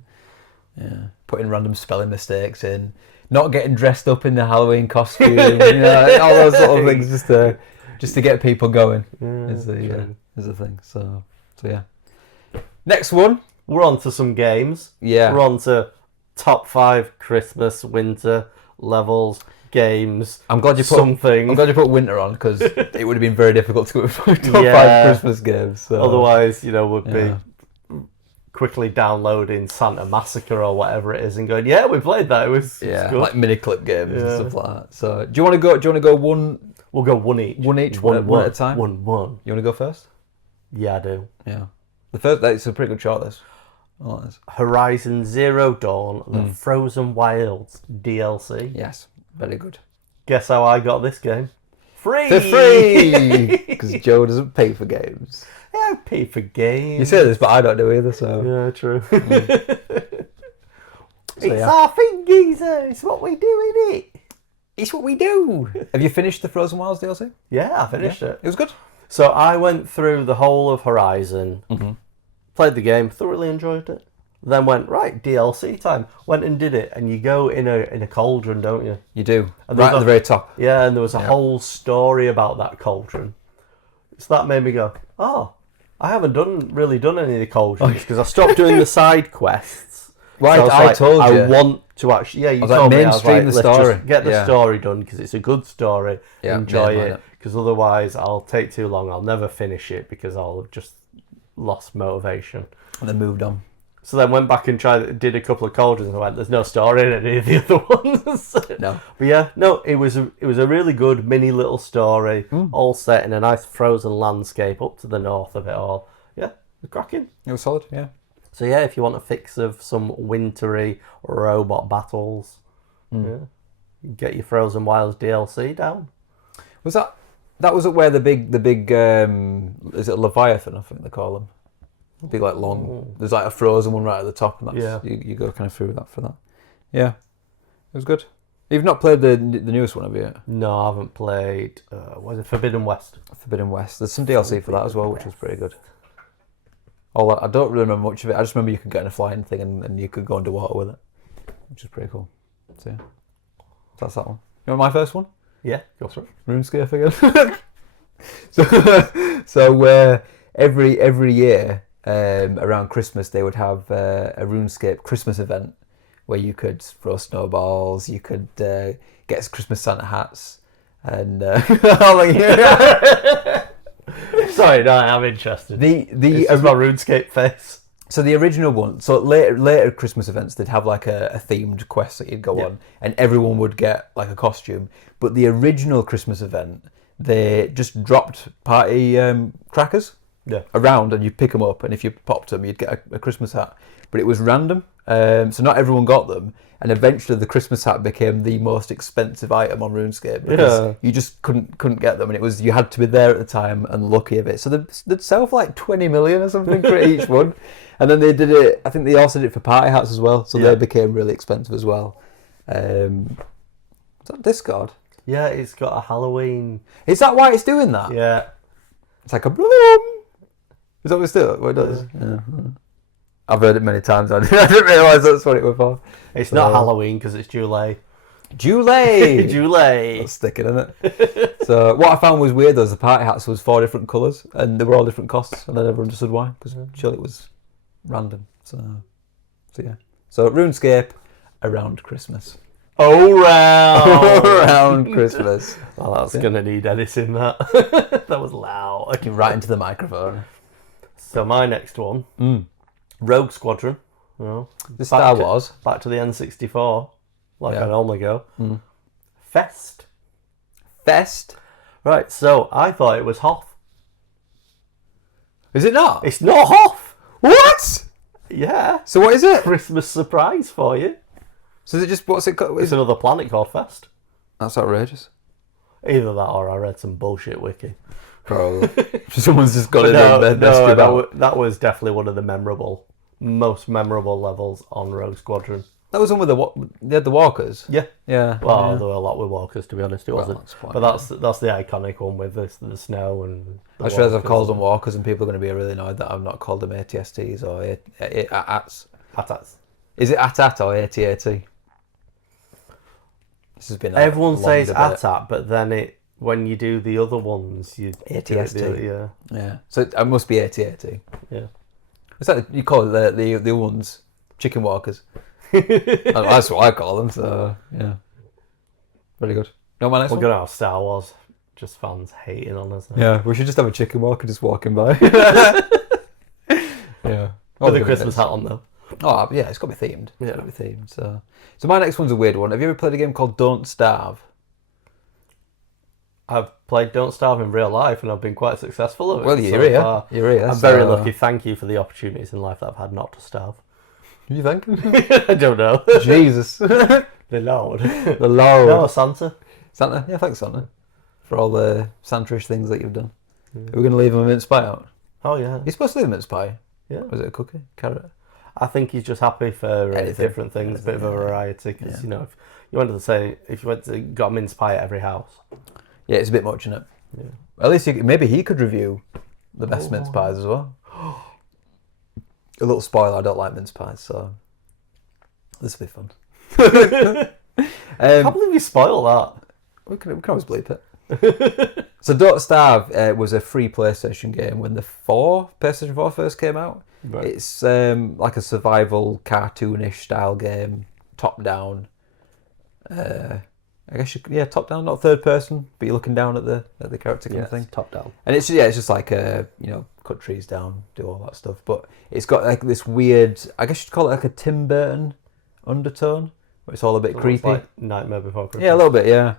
yeah, putting random spelling mistakes in, not getting dressed up in the Halloween costume, all those sort of things, just to get people going. Is the thing. So yeah. Next one. We're on to some games. Yeah. We're on to top 5 Christmas, winter levels, games. I'm glad you put winter on because it would have been very difficult to go for top 5 Christmas games. So. Otherwise, we'd be quickly downloading Santa Massacre or whatever it is and going, yeah, we played that. It was good. Like mini clip games and stuff like that. So do you want to go one? We'll go one each. One at a time. One. You want to go first? Yeah, I do. Yeah. The first. That's a pretty good shot. This. Oh, that is. Horizon Zero Dawn, the Frozen Wilds DLC. Yes, very good. Guess how I got this game? Free! They're free! Because Joe doesn't pay for games. Yeah, I pay for games. You say this, but I don't do either, so... Yeah, true. It's our thing, geezer. It's what we do, innit? It's what we do. Have you finished the Frozen Wilds DLC? Yeah, I finished it. It was good. So I went through the whole of Horizon, played the game, thoroughly enjoyed it. Then went, right, DLC time. Went and did it, and you go in a cauldron, don't you? You do, and right at the very top. Yeah, and there was a whole story about that cauldron. So that made me go, oh, I haven't really done any of the cauldrons because I stopped doing the side quests. Right, so I told you. I want to actually, you told me. Mainstream the story. Just get the story done because it's a good story. Yeah, enjoy it because otherwise I'll take too long. I'll never finish it because I'll have just lost motivation. And then moved on. So then went back and did a couple of cauldrons and I went, there's no story in any of the other ones. No. But yeah, no, it was a really good mini little story, all set in a nice frozen landscape up to the north of it all. Yeah, it was cracking. It was solid, yeah. So yeah, if you want a fix of some wintry robot battles, get your Frozen Wilds DLC down. Was that was it where the big is it Leviathan, I think they call them? Big like long. There's like a frozen one right at the top, and that's you go kind of through that for that. Yeah, it was good. You've not played the newest one, have you? No, I haven't played. What is it? Forbidden West. Forbidden West. There's some DLC for that as well, which was pretty good. I don't really remember much of it. I just remember you could get in a flying thing and you could go underwater with it, which is pretty cool. So yeah, that's that one. You want my first one? Yeah, go for it. RuneScape again. so every year. Around Christmas, they would have a RuneScape Christmas event where you could throw snowballs, you could get Christmas Santa hats, and sorry, no, I'm interested. This is my RuneScape face. So the original one, so later Christmas events, they'd have like a themed quest that you'd go on, and everyone would get like a costume. But the original Christmas event, they just dropped party crackers. Around, and you pick them up, and if you popped them, you'd get a Christmas hat. But it was random, So not everyone got them. And eventually the Christmas hat became the most expensive item on RuneScape because you just couldn't get them, and it was you had to be there at the time and lucky of it. So they'd sell for like 20 million or something for each one, and then they did it. I think they also did it for party hats as well, so they became really expensive as well. Is that Discord? Yeah, it's got a Halloween. Is that why it's doing that? Yeah, it's like a bloom. Is that what it's doing? What it does? Yeah. I've heard it many times. I didn't realise that's what it was for. It's not Halloween because it's July. July! That's sticking, isn't it? So what I found was weird though, is the party hats was 4 different colours and they were all different costs, and I never understood why, because surely it was random. So yeah. So RuneScape around Christmas. Around Christmas. Well, that's going to need editing, that. That was loud. Right into the microphone. So my next one, Rogue Squadron. The Star Wars. Back to the N64, like I normally go. Fest. Right, so I thought it was Hoth. Is it not? It's not Hoth. What? Yeah. So what is it? Christmas surprise for you. So is it just, what's it called? It's another planet called Fest. That's outrageous. Either that or I read some bullshit wiki. Probably. Someone's just got it in there. That was definitely one of the most memorable levels on Rogue Squadron. That was one with they had the walkers. Yeah. Yeah. Well, there were a lot with walkers, to be honest. It wasn't. But that's the iconic one with the snow and the I suppose I've called them walkers and people are going to be really annoyed that I've not called them ATSTs or ATATs. ATATs. Is it ATAT or ATAT? This has been Everyone says ATAT, but then when you do the other ones, you ATST. Yeah. So it must be ATAT. Yeah. Is that you call it the ones chicken walkers? That's what I call them. So yeah, very good. No, my next We're one. gonna have Star Wars. Just fans hating on us. Yeah, we should just have a chicken walker just walking by. Yeah. With a Christmas hat on though. Oh yeah, it's got to be themed. Yeah. It's got to be themed. So my next one's a weird one. Have you ever played a game called Don't Starve? I've played Don't Starve in real life and I've been quite successful at it. Well, you're here. You're here. I'm very lucky. Thank you for the opportunities in life that I've had not to starve. Who you thinking? I don't know. Jesus. The Lord. The Lord. No, Santa. Santa? Yeah, thanks, Santa. For all the Santa-ish things that you've done. Are we going to leave him a mince pie out? Oh, yeah. You're supposed to leave a mince pie? Yeah. Was it a cookie? Carrot? I think he's just happy for different things, a bit of a variety. Because, if you wanted to say, if you went to got a mince pie at every house. Yeah, it's a bit much, isn't it? Yeah. At least maybe he could review the best mince pies as well. A little spoiler, I don't like mince pies, so this will be fun. I can't believe you spoil that. We can always bleep it. So Don't Starve was a free PlayStation game when the PlayStation 4 first came out. Right. It's like a survival cartoonish style game, top down. I guess top down, not third person, but you're looking down at the character kind of thing. Top down. And it's just like cut trees down, do all that stuff. But it's got like this weird, I guess you'd call it like a Tim Burton undertone, where it's all a bit creepy. Like Nightmare Before Christmas. Yeah, a little bit, yeah.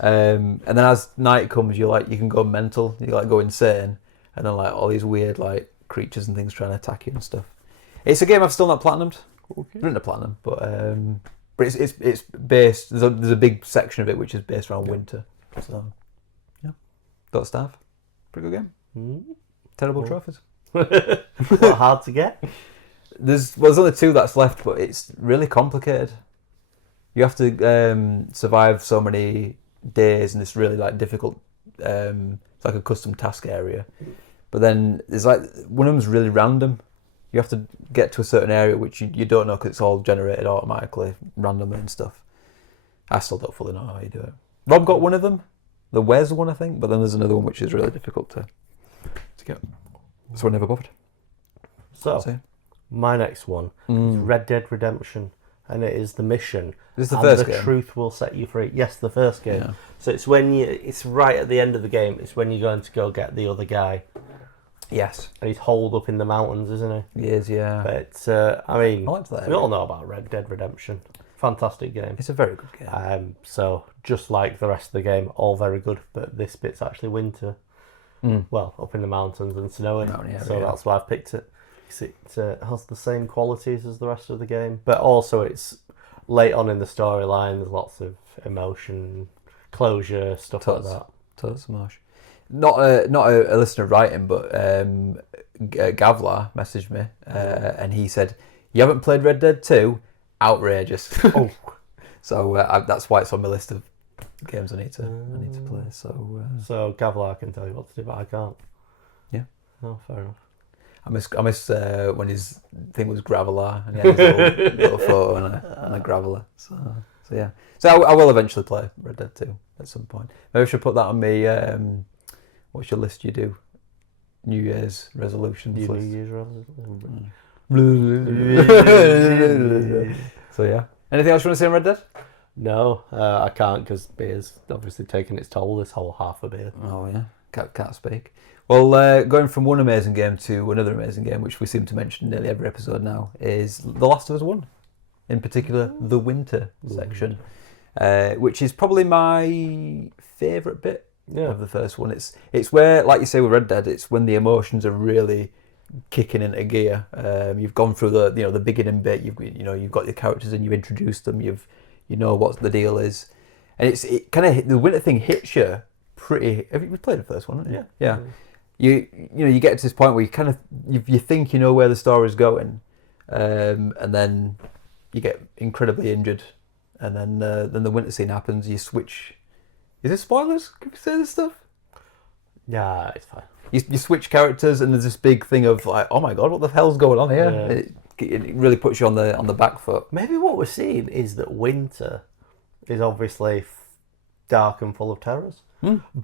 And then as night comes, you can go mental, you go insane, and then like all these weird like creatures and things trying to attack you and stuff. It's a game I've still not platinumed. Okay. Written to platinum, but it's based. There's a big section of it which is based around winter. So yeah, Don't Starve, pretty good game. Terrible trophies. Well, hard to get. There's only 2 that's left, but it's really complicated. You have to survive so many days in this really like difficult. It's like a custom task area, but then there's like one of them's really random. You have to get to a certain area which you don't know because it's all generated automatically, randomly and stuff. I still don't fully know how you do it. Rob got one of them, the Wes one I think, but then there's another one which is really difficult to get. So I never bothered. So my next one is Red Dead Redemption, and it is the mission. This is the first game. game? Truth will set you free. Yes, the first game. Yeah. So it's it's right at the end of the game. It's when you're going to go get the other guy. Yes. And he's holed up in the mountains, isn't he? He is, yeah. But I mean, I liked that we all know about Red Dead Redemption. Fantastic game. It's a very good game. So just like the rest of the game, all very good, but this bit's actually winter. Well, up in the mountains and snowing. So that's why I've picked it. because it has the same qualities as the rest of the game, but also it's late on in the storyline. There's lots of emotion, closure, stuff like that. Totes emotion. Not a listener writing, but Gavlar messaged me and he said, "You haven't played Red Dead 2? Outrageous." Oh. So that's why it's on my list of games I need to play. So Gavlar can tell you what to do, but I can't. Yeah. Oh, fair enough. I miss when his thing was Graveler and he had his little photo and a Graveler. So yeah. So I will eventually play Red Dead 2 at some point. Maybe I should put that on me. What's your list you do? New Year's resolutions. New Year's resolution. So yeah. Anything else you want to say on Red Dead? No, I can't because beer's obviously taken its toll. This whole half a beer. Oh yeah, can't speak. Well, going from one amazing game to another amazing game, which we seem to mention nearly every episode now, is The Last of Us 1. In particular, the winter section, which is probably my favourite bit of the first one. It's where, like you say with Red Dead, it's when the emotions are really kicking into gear. You've gone through the beginning bit. You've got your characters and you introduced them. You know what the deal is, and it kind of the winter thing hits you pretty. Have you played the first one? Haven't you? Yeah. You get to this point where you kind of you think you know where the story's going, and then you get incredibly injured, and then the winter scene happens. You switch. Is this spoilers? Can we say this stuff? Yeah, it's fine. You switch characters, and there's this big thing of like, oh my god, what the hell's going on here? Yeah. It really puts you on the back foot. Maybe what we're seeing is that winter is obviously dark and full of terrors,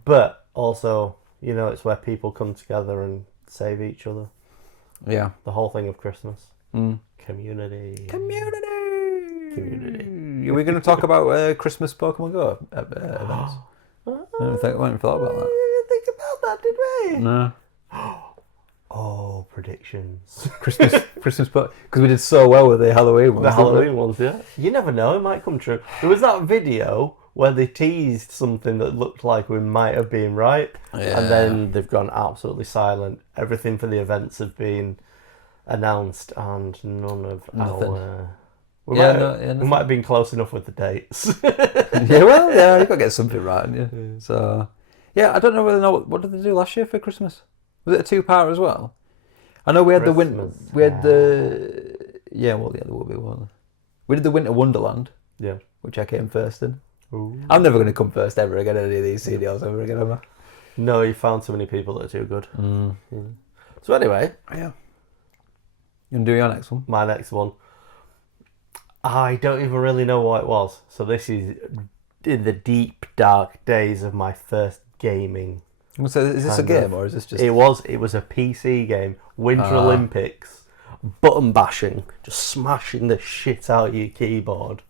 but also it's where people come together and save each other. Yeah, the whole thing of Christmas. Community. Are we going to talk about Christmas Pokemon Go events? I hadn't thought about that. We didn't think about that, did we? No. Oh, predictions. Christmas because we did so well with the Halloween ones. The Halloween ones, yeah. You never know, it might come true. There was that video where they teased something that looked like we might have been right, and then they've gone absolutely silent. Everything for the events have been announced, and none of our... We might have been close enough with the dates. You've got to get something right, haven't you? So, I don't know whether or not... What did they do last year for Christmas? Was it a 2-part as well? I know we had there will be one. We did the Winter Wonderland, which I came first in. Ooh. I'm never going to come first ever again in any of these CDLs ever again, am I? No, you found so many people that are too good. So anyway... Yeah. You want to do your next one? My next one. I don't even really know what it was. So this is in the deep, dark days of my first gaming. So is this a game or is this just... It was a PC game. Winter Olympics. Button bashing. Just smashing the shit out of your keyboard.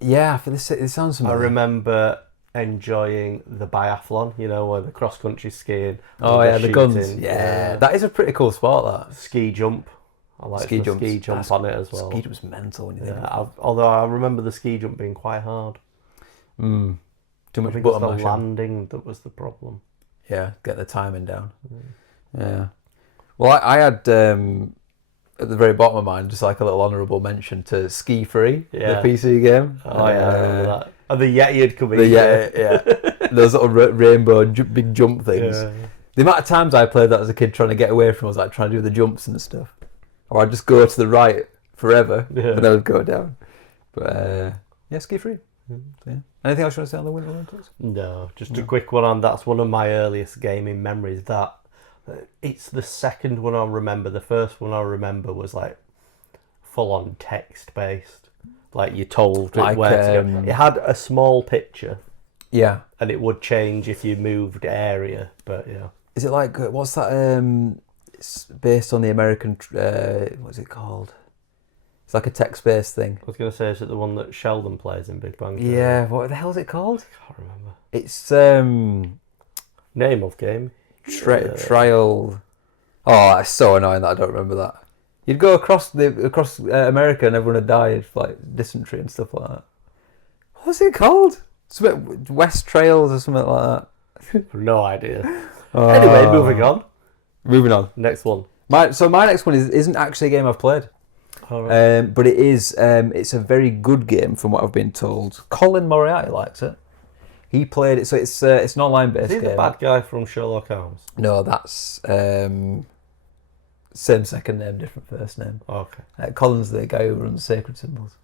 Yeah, for this it sounds familiar. I remember enjoying the biathlon, where the cross-country skiing. The guns. Yeah, that is a pretty cool sport, that. Ski jump. I like the ski jump on it as well. Ski jump's mental when you think about it. Although I remember the ski jump being quite hard. Too much I think it was the landing that was the problem. Yeah, get the timing down. Yeah. Well, I had at the very bottom of mine just like a little honourable mention to Ski Free, the PC game. Oh yeah, I remember that. And the Yeti had come in. Those little rainbow big jump things. Yeah. The amount of times I played that as a kid trying to get away from was like trying to do the jumps and stuff. Or I'd just go to the right forever and then I'd go down. But Ski Free. So, yeah. Anything else you want to say on the Winter Olympics? No, just a quick one on that's one of my earliest gaming memories. That it's the second one I remember. The first one I remember was like full on text based. Like you told where to go. It had a small picture. Yeah. And it would change if you moved area, but yeah. Is it like, what's that, it's based on the American, what's it called? It's like a text-based thing. I was going to say, is it the one that Sheldon plays in Big Bang Theory? Yeah, what the hell is it called? I can't remember. It's, name of game? Trial. Oh, that's so annoying that I don't remember that. You'd go across America and everyone would die of like dysentery and stuff like that. What's it called? Something West Trails or something like that. No idea. Anyway, moving on. Moving on. Next one. My next one isn't actually a game I've played. Right. But it is. It's a very good game from what I've been told. Colin Moriarty likes it. He played it, so it's an online-based Is he game. the bad guy from Sherlock Holmes? No, that's same second name, different first name. Okay. Colin's the guy who runs Sacred Symbols.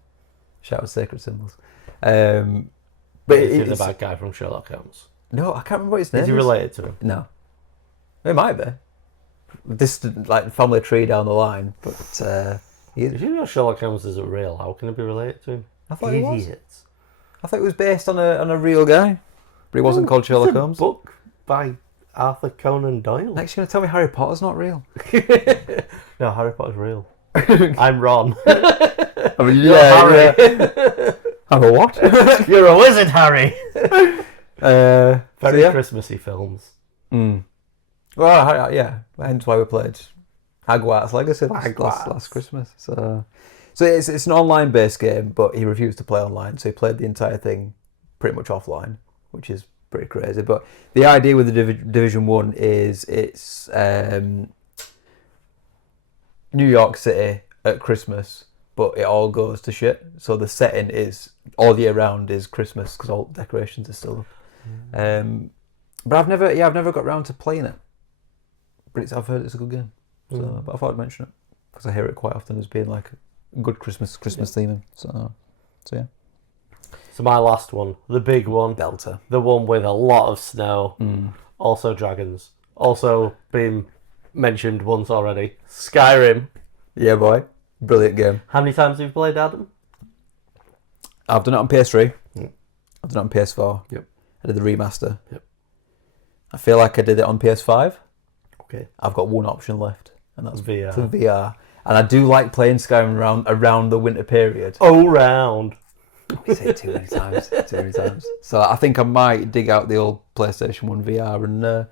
Shout out Sacred Symbols. But Is he the it's bad guy from Sherlock Holmes? no, I can't remember what his name Is he related to him? No, it might be. Distant, like family tree down the line, but Did you know Sherlock Holmes isn't real? How can it be related to him? I thought he was. Idiots. I thought it was based on a real guy, but he wasn't called Sherlock It's a Holmes. book by Arthur Conan Doyle. Next, you're gonna tell me Harry Potter's not real? No, Harry Potter's real. I'm Ron. I mean, You're Harry. Yeah. I'm a what? You're a wizard, Harry. Very so yeah. Christmassy films. Well, yeah. Hence why we played Hogwarts Legacy last Christmas. So it's an online-based game, but he refused to play online, so he played the entire thing pretty much offline, which is pretty crazy. But the idea with the Division 1 is it's New York City at Christmas, but it all goes to shit. So the setting is all year round is Christmas because all decorations are still up. But I've never got round to playing it. But I've heard it's a good game. So, but I thought I'd mention it because I hear it quite often as being like a good Christmas theming. So yeah. So my last one, the big one, Delta, the one with a lot of snow, also dragons, also been mentioned once already. Skyrim. Yeah, boy, brilliant game. How many times have you played, Adam? I've done it on PS3. Yep. I've done it on PS4. Yep. I did the remaster. Yep. I feel like I did it on PS5. Okay. I've got one option left, and that's VR. for VR. And I do like playing Skyrim around the winter period. Oh, round. We say it too many times. So I think I might dig out the old PlayStation 1 VR and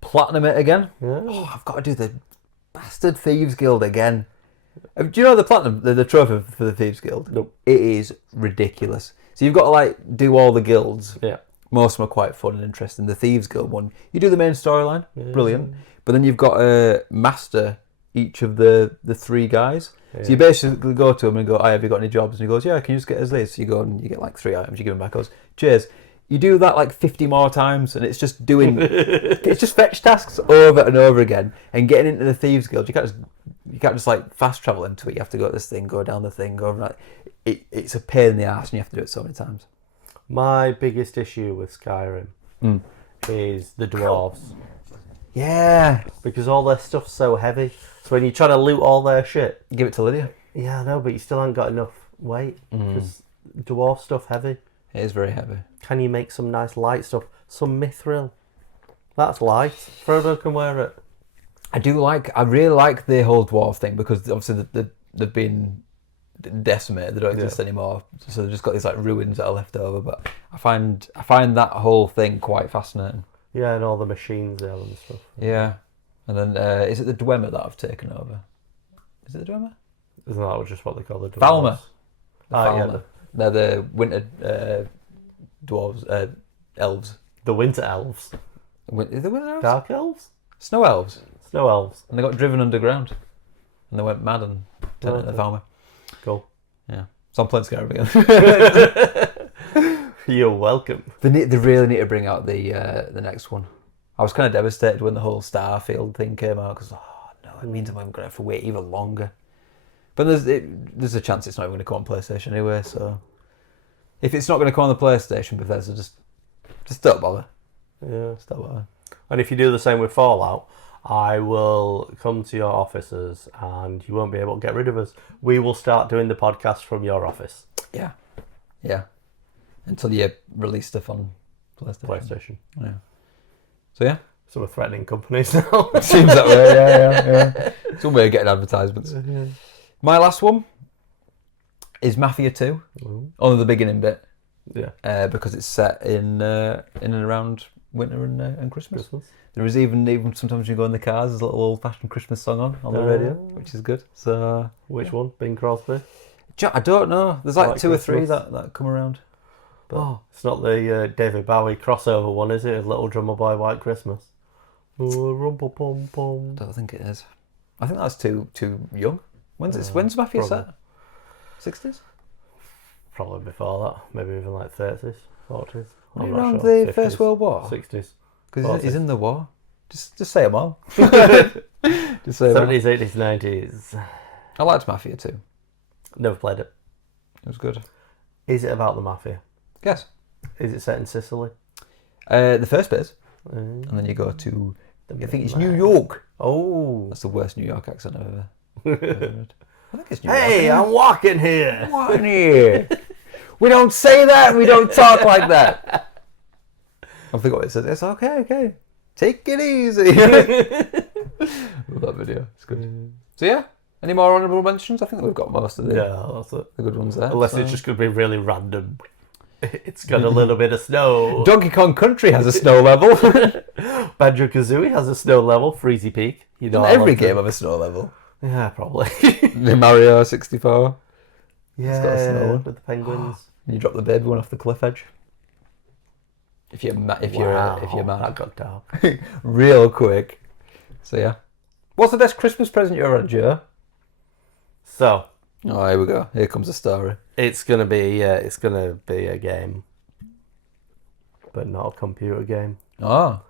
platinum it again. Yeah. Oh, I've got to do the bastard Thieves Guild again. Do you know the platinum, the trophy for the Thieves Guild? Nope. It is ridiculous. So you've got to like do all the guilds. Yeah. Most of them are quite fun and interesting. The Thieves Guild one, you do the main storyline, brilliant. But then you've got to master each of the three guys. Yeah. So you basically go to him and go, have you got any jobs? And he goes, yeah, can you just get us this? So you go and you get like 3 items, you give him back, goes, cheers. You do that like 50 more times and it's just doing, it's just fetch tasks over and over again. And getting into the Thieves Guild, you can't just like fast travel into it. You have to go to this thing, go down the thing, go over like, it's a pain in the ass and you have to do it so many times. My biggest issue with Skyrim is the dwarves. Yeah. Because all their stuff's so heavy. So when you're trying to loot all their shit... Give it to Lydia. Yeah, I know, but you still haven't got enough weight. Because dwarf stuff heavy. It is very heavy. Can you make some nice light stuff? Some mithril. That's light. Frodo can wear it. I really like the whole dwarf thing because obviously they've been decimated. They don't exist anymore. So they've just got these like ruins that are left over. But I find that whole thing quite fascinating. Yeah, and all the machines there and stuff. Yeah. And then, is it the Dwemer that I've taken over? Is it the Dwemer? Isn't that just what they call the dwarves? Falmer. Yeah. They're the winter dwarves, elves. The winter elves. Is the winter elves? Dark elves? Snow elves. Snow elves. And they got driven underground. And they went mad and turned into Falmer. Cool. Yeah. So I'm playing Skyrim again. You're welcome. They really need to bring out the next one. I was kind of devastated when the whole Starfield thing came out because it means I'm going to have to wait even longer. But there's a chance it's not even going to come on PlayStation anyway. So if it's not going to come on the PlayStation, Bethesda just don't bother. Yeah, just don't bother. And if you do the same with Fallout, I will come to your offices and you won't be able to get rid of us. We will start doing the podcast from your office. Yeah. Until you release stuff on PlayStation. Yeah. So yeah. So we're threatening companies now. It seems that way, yeah. It's one way of getting advertisements. Yeah. My last one is Mafia 2. Only the beginning bit. Yeah. Because it's set in and around winter and Christmas. There is even sometimes you go in the cars, there's a little old-fashioned Christmas song on the radio, which is good. So which one? Bing Crosby? I don't know. There's like 2 or 3 that come around. But it's not the David Bowie crossover one, is it? Little Drummer Boy White Christmas. I don't think it is. I think that's too young. When's Mafia probably. set? 60s? Probably before that. Maybe even like 30s, 40s. I'm not Around sure. the First World War? 60s. Because he's in the war. Just say them all. Just say 70s, 80s, 90s. I liked Mafia 2. Never played it. It was good. Is it about the mafia? Yes. Is it set in Sicily? The first bit, and then you go to, I think it's New York. Oh. That's the worst New York accent I've ever heard. I think it's New York. Hey, I'm walking here. What here? We don't say that. We don't talk like that. I forgot what it says. It's okay. Take it easy. Love that video. It's good. So yeah, any more honourable mentions? I think we've got most of That's it. the good ones there. Unless so. it's just going to be really random. It's got a little bit of snow. Donkey Kong Country has a snow level. Banjo-Kazooie has a snow level. Freezy Peak. You know, Every game have a snow level. Yeah, probably. Mario 64. Yeah, It's got a snow one. with the penguins. You drop the baby one off the cliff edge. If you're mad, That got dark. real quick. So yeah, what's the best Christmas present you ever had, Joe? So, Oh, here we go. Here comes the story. it's gonna be a game, but not a computer game. Oh,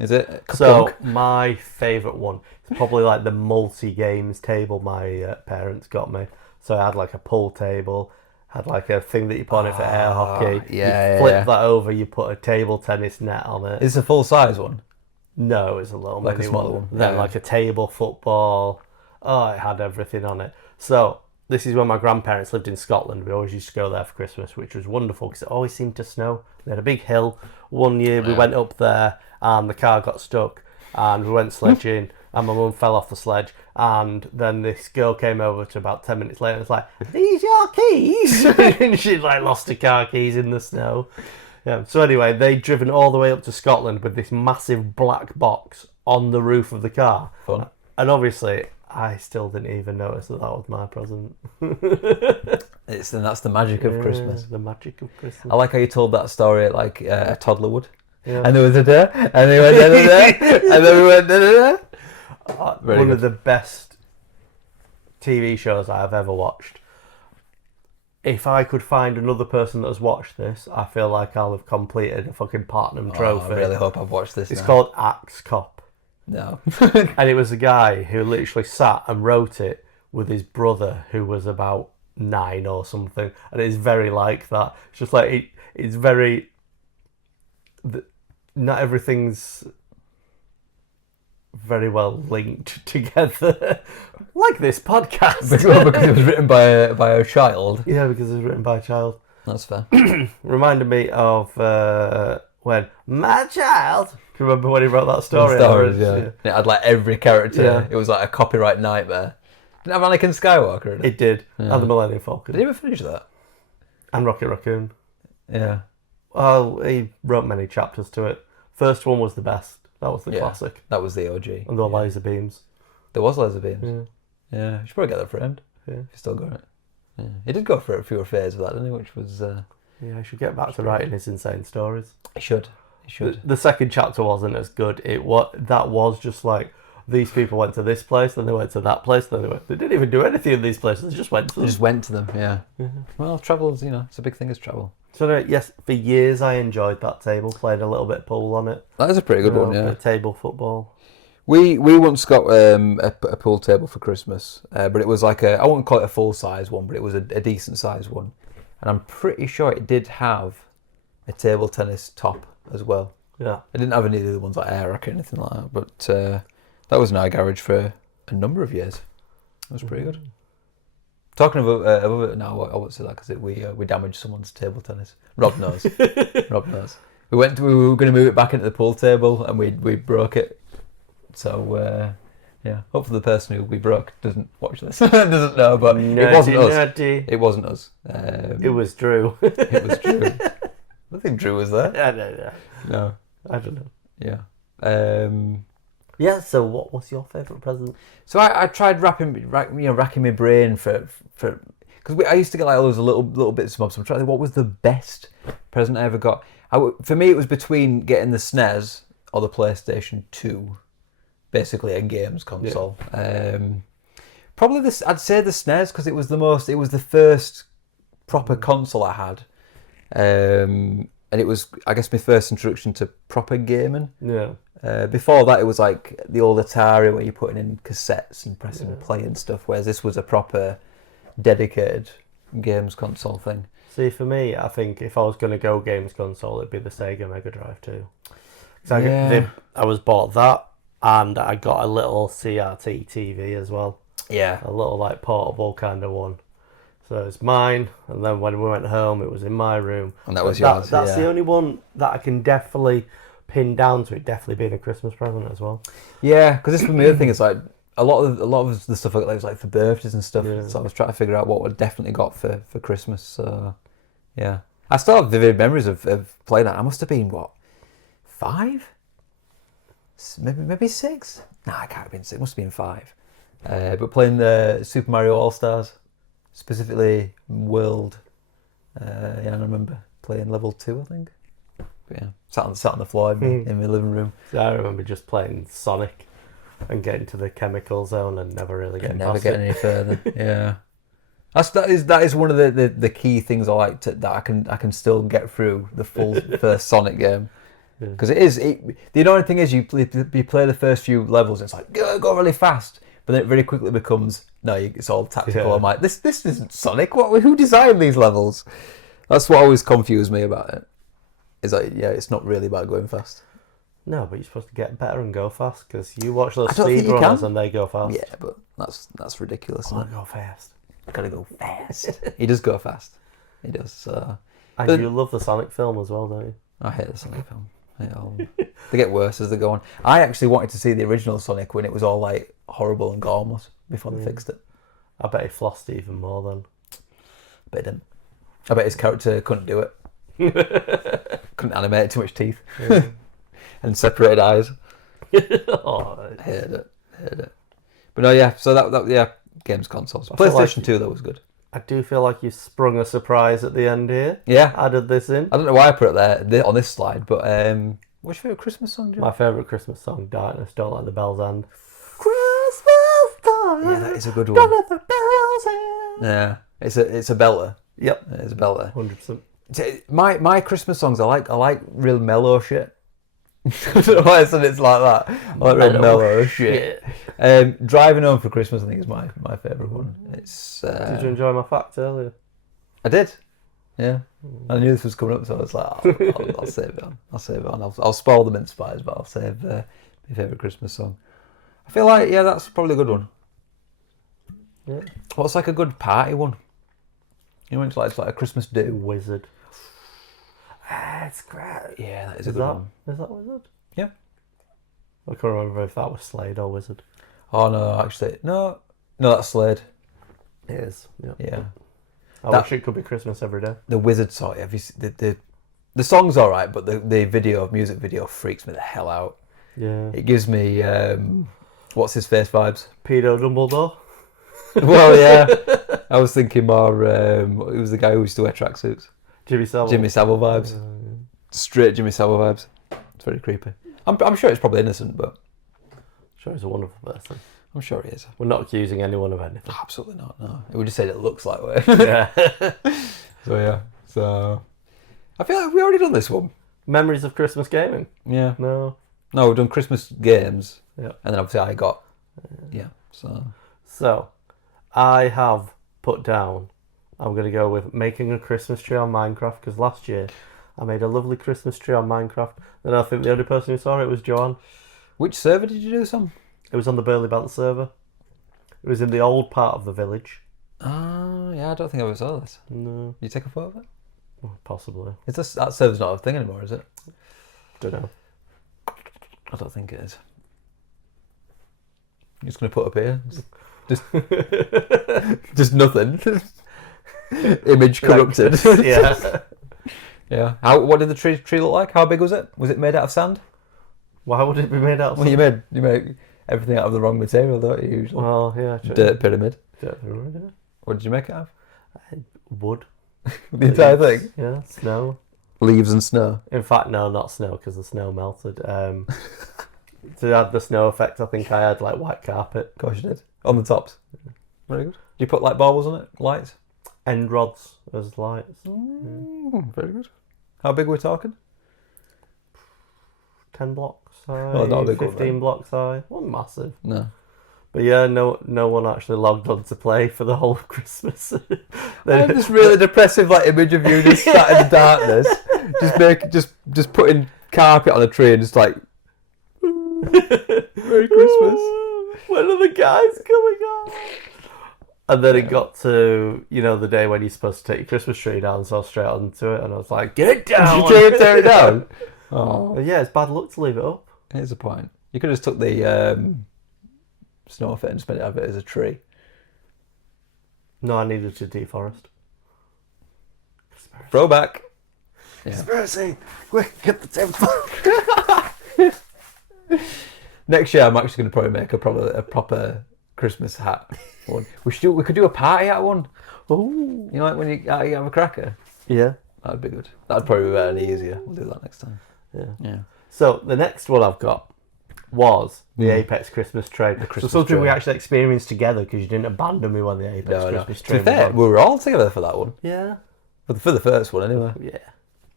is it? So Kapunk? my favourite one is probably like the multi-games table my parents got me. So I had like a pool table, had like a thing that you put on it for air hockey. yeah, you flip yeah. that over, you put a table tennis net on it. Is this a full size one? No, it's a little Like a mini smaller one. Then Yeah. like a table football. Oh, it had everything on it. So this is when my grandparents lived in Scotland. We always used to go there for Christmas, which was wonderful because it always seemed to snow. They had a big hill. One year we went up there and the car got stuck and we went sledging and my mum fell off the sledge and then this girl came over to about 10 minutes later and was like, "Are these your keys?" And she'd like lost her car keys in the snow. Yeah. So anyway, they'd driven all the way up to Scotland with this massive black box on the roof of the car. Fun. And obviously, I still didn't even notice that was my present. That's the magic of Christmas. The magic of Christmas. I like how you told that story like a toddler would. Yeah. And there was a da, and they went da da da, and then we went da da da. Very One good. of the best TV shows I've ever watched. If I could find another person that has watched this, I feel like I'll have completed a fucking platinum trophy. I really hope I've watched this. It's now. called Axe Cop. No. And it was a guy who literally sat and wrote it with his brother who was about 9 or something. And it's very like that. It's just like, it's very... Not everything's very well linked together. Like this podcast. because it was written by a child. Yeah, because it was written by a child. That's fair. Reminded me of when my child... Do you remember when he wrote that story? Stories, yeah. It had like every character. Yeah. It was like a copyright nightmare. Didn't have Anakin Skywalker in it. It did. Yeah. And the Millennium Falcon. Did he ever finish that? And Rocket Raccoon. Yeah. Well, he wrote many chapters to it. First one was the best. That was the Yeah. classic. That was the OG. And the laser beams. There was laser beams. Yeah. Yeah. You should probably get that framed. Yeah. If you still got it. Yeah. He did go for a few affairs with that, didn't he? Which was... Yeah, I should get back to writing his insane stories. He should. He should. The second chapter wasn't as good. That was just like, these people went to this place, then they went to that place, then they didn't even do anything in these places, they just went to them. They just went to them, yeah. Well, travel's, it's a big thing as travel. So anyway, yes, for years I enjoyed that table, played a little bit of pool on it. That is a pretty good one, A yeah. bit of table football. We once got a pool table for Christmas, but it was like I wouldn't call it a full size one, but it was a decent size one, and I'm pretty sure it did have a table tennis top as well. Yeah. I didn't have any of the other ones like air rack or anything like that, but that was in our garage for a number of years. It was pretty good. Talking of it now, I won't say that because we damaged someone's table tennis. Rob knows. Rob knows. We were going to move it back into the pool table and we broke it. So yeah, hopefully the person who we broke doesn't watch this, doesn't know. But it wasn't us. Nerdy. It wasn't us. It was Drew. It was Drew. I don't think Drew was there. I don't know. No. I don't know. Yeah. Yeah. So, what was your favourite present? So I tried racking my brain for because I used to get like all those little bits of bobs. I'm trying to think what was the best present I ever got. For me, it was between getting the SNES or the PlayStation 2. basically a games console. Probably this. I'd say the SNES because it was the first proper console I had, and it was, I guess, my first introduction to proper gaming. Yeah. Before that, it was like the old Atari where you're putting in cassettes and pressing play and stuff. Whereas this was a proper, dedicated games console thing. See, for me, I think if I was going to go games console, it'd be the Sega Mega Drive 2. I was bought that, and I got a little CRT TV as well. Yeah. A little like portable kind of one. So it's mine, and then when we went home, it was in my room. And that was yours. That's the only one that I can definitely pin down to it definitely being a Christmas present as well. Yeah, because this was the other thing. It's like a lot of the stuff I got was like for birthdays and stuff. Yeah. So I was trying to figure out what I definitely got for Christmas. So yeah, I still have vivid memories of playing that. I must have been 5, maybe 6. No, I can't have been 6. It must have been 5. But playing the Super Mario All Stars, specifically World. I remember playing level 2, I think. But yeah, sat on the floor in my living room. So I remember just playing Sonic and getting to the chemical zone and never really getting past it. Any further. Yeah, that is one of the key things I like that I can still get through the full first Sonic game. Because the annoying thing is you play the first few levels, and it's like go really fast, but then it very quickly becomes it's all tactical. I'm like, this isn't Sonic. Who designed these levels? That's what always confused me about it. Is like, it's not really about going fast. No, but you're supposed to get better and go fast, because you watch those I don't think you speedrunners can. and they go fast. Yeah, but that's ridiculous. I go fast. Gotta go fast. He does go fast. He does. And you love the Sonic film as well, don't you? I hate the Sonic film. They get worse as they go on. I actually wanted to see the original Sonic when it was all like horrible and gormless before they fixed it. I bet he flossed even more then. But he didn't. I bet his character couldn't do it. Couldn't animate too much teeth. And separated eyes. I Hated it. But no, yeah. So that games consoles. PlayStation 2 though was good. I do feel like you sprung a surprise at the end here. Yeah. Added this in. I don't know why I put it there on this slide, but what's your favourite Christmas song, Joe? My favourite Christmas song, Darkness, Don't Let the Bells End. Christmas time. Yeah, that is a good one. Don't let the bells end. Yeah, it's a belter. Yep. It's a belter. 100%. My Christmas songs, I like real mellow shit. I don't know why I said it's like that. I like real mellow shit. Driving Home for Christmas, I think, is my favourite one. It's. Did you enjoy my fact earlier? I did. Yeah. I knew this was coming up, so I was like, I'll save it on. I'll spoil the mince pies, but I'll save my favourite Christmas song. I feel like, that's probably a good one. Yeah. What's like a good party one? You know, it's like a Christmas do. Wizard. It's great. Yeah, that is a good one. Is that Wizard? Yeah. I can't remember if that was Slade or Wizard. Oh no, actually, no, that's Slade. It is. Yeah. I wish it could be Christmas every day. The Wizard song. Have you the song's all right, but the music video freaks me the hell out. Yeah. It gives me what's his face vibes. Pedo Dumbledore. Well, yeah. I was thinking more. It was the guy who used to wear tracksuits. Jimmy Savile. Jimmy Savile vibes. Straight Jimmy Savile vibes. It's very creepy. I'm sure it's probably innocent, but I'm sure he's a wonderful person. I'm sure he is. We're not accusing anyone of anything. Absolutely not. No, we just said it looks like way. Yeah. So I feel like we already done this one. Memories of Christmas gaming. Yeah. No, we've done Christmas games. Yeah. And then obviously I got. So I have put down. I'm going to go with making a Christmas tree on Minecraft, because last year I made a lovely Christmas tree on Minecraft, and I think the only person who saw it was Joanne. Which server did you do some? It was on the Burley Belt server. It was in the old part of the village. Yeah, I don't think I ever saw this. No. You take a photo of it? Well, possibly. That server's not a thing anymore, is it? Don't know. I don't think it is. I'm just going to put up here. Just nothing. Image corrupted. Yeah. Yeah. What did the tree look like? How big was it? Was it made out of sand? Why would it be made out of Well, sand? you make everything out of the wrong material, don't you, usually? Well, yeah. True. Dirt pyramid. Dirt pyramid, yeah. What did you make it out of? Wood. The entire thing? Yeah, snow. Leaves and snow. In fact, no, not snow, because the snow melted. to add the snow effect, I think I had like white carpet. Of course you did. On the tops. Very good. Do you put like baubles on it? Lights? End rods as lights. Very good. How big are we talking? 10 blocks high, Well, not a big 15 one, right? blocks high. Wasn't massive. No. But yeah, no one actually logged on to play for the whole of Christmas. I have this really depressive like image of you just sat in the darkness, just putting carpet on the tree and just like Merry Christmas. When are the guys coming on? And then it got to, the day when you're supposed to take your Christmas tree down, so I was straight onto it, and I was like, get it down! Did you tear it down? Oh. Yeah, it's bad luck to leave it up. Here's the point. You could have just took the snow off it and just made it have it as a tree. No, I needed to deforest. Throwback. Yeah. Conspiracy! Quick, get the table. Next year, I'm actually going to probably make a proper Christmas hat one. We could do a party hat one. Ooh. You know, like when you have a cracker. Yeah. That'd be good. That'd probably be better and easier. We'll do that next time. Yeah. So the next one I've got was the Apex Christmas train. Christmas something train. we actually experienced together because you didn't abandon me when the Apex Christmas To train be fair, was we were all together for that one. Yeah. For the first one, anyway. Yeah.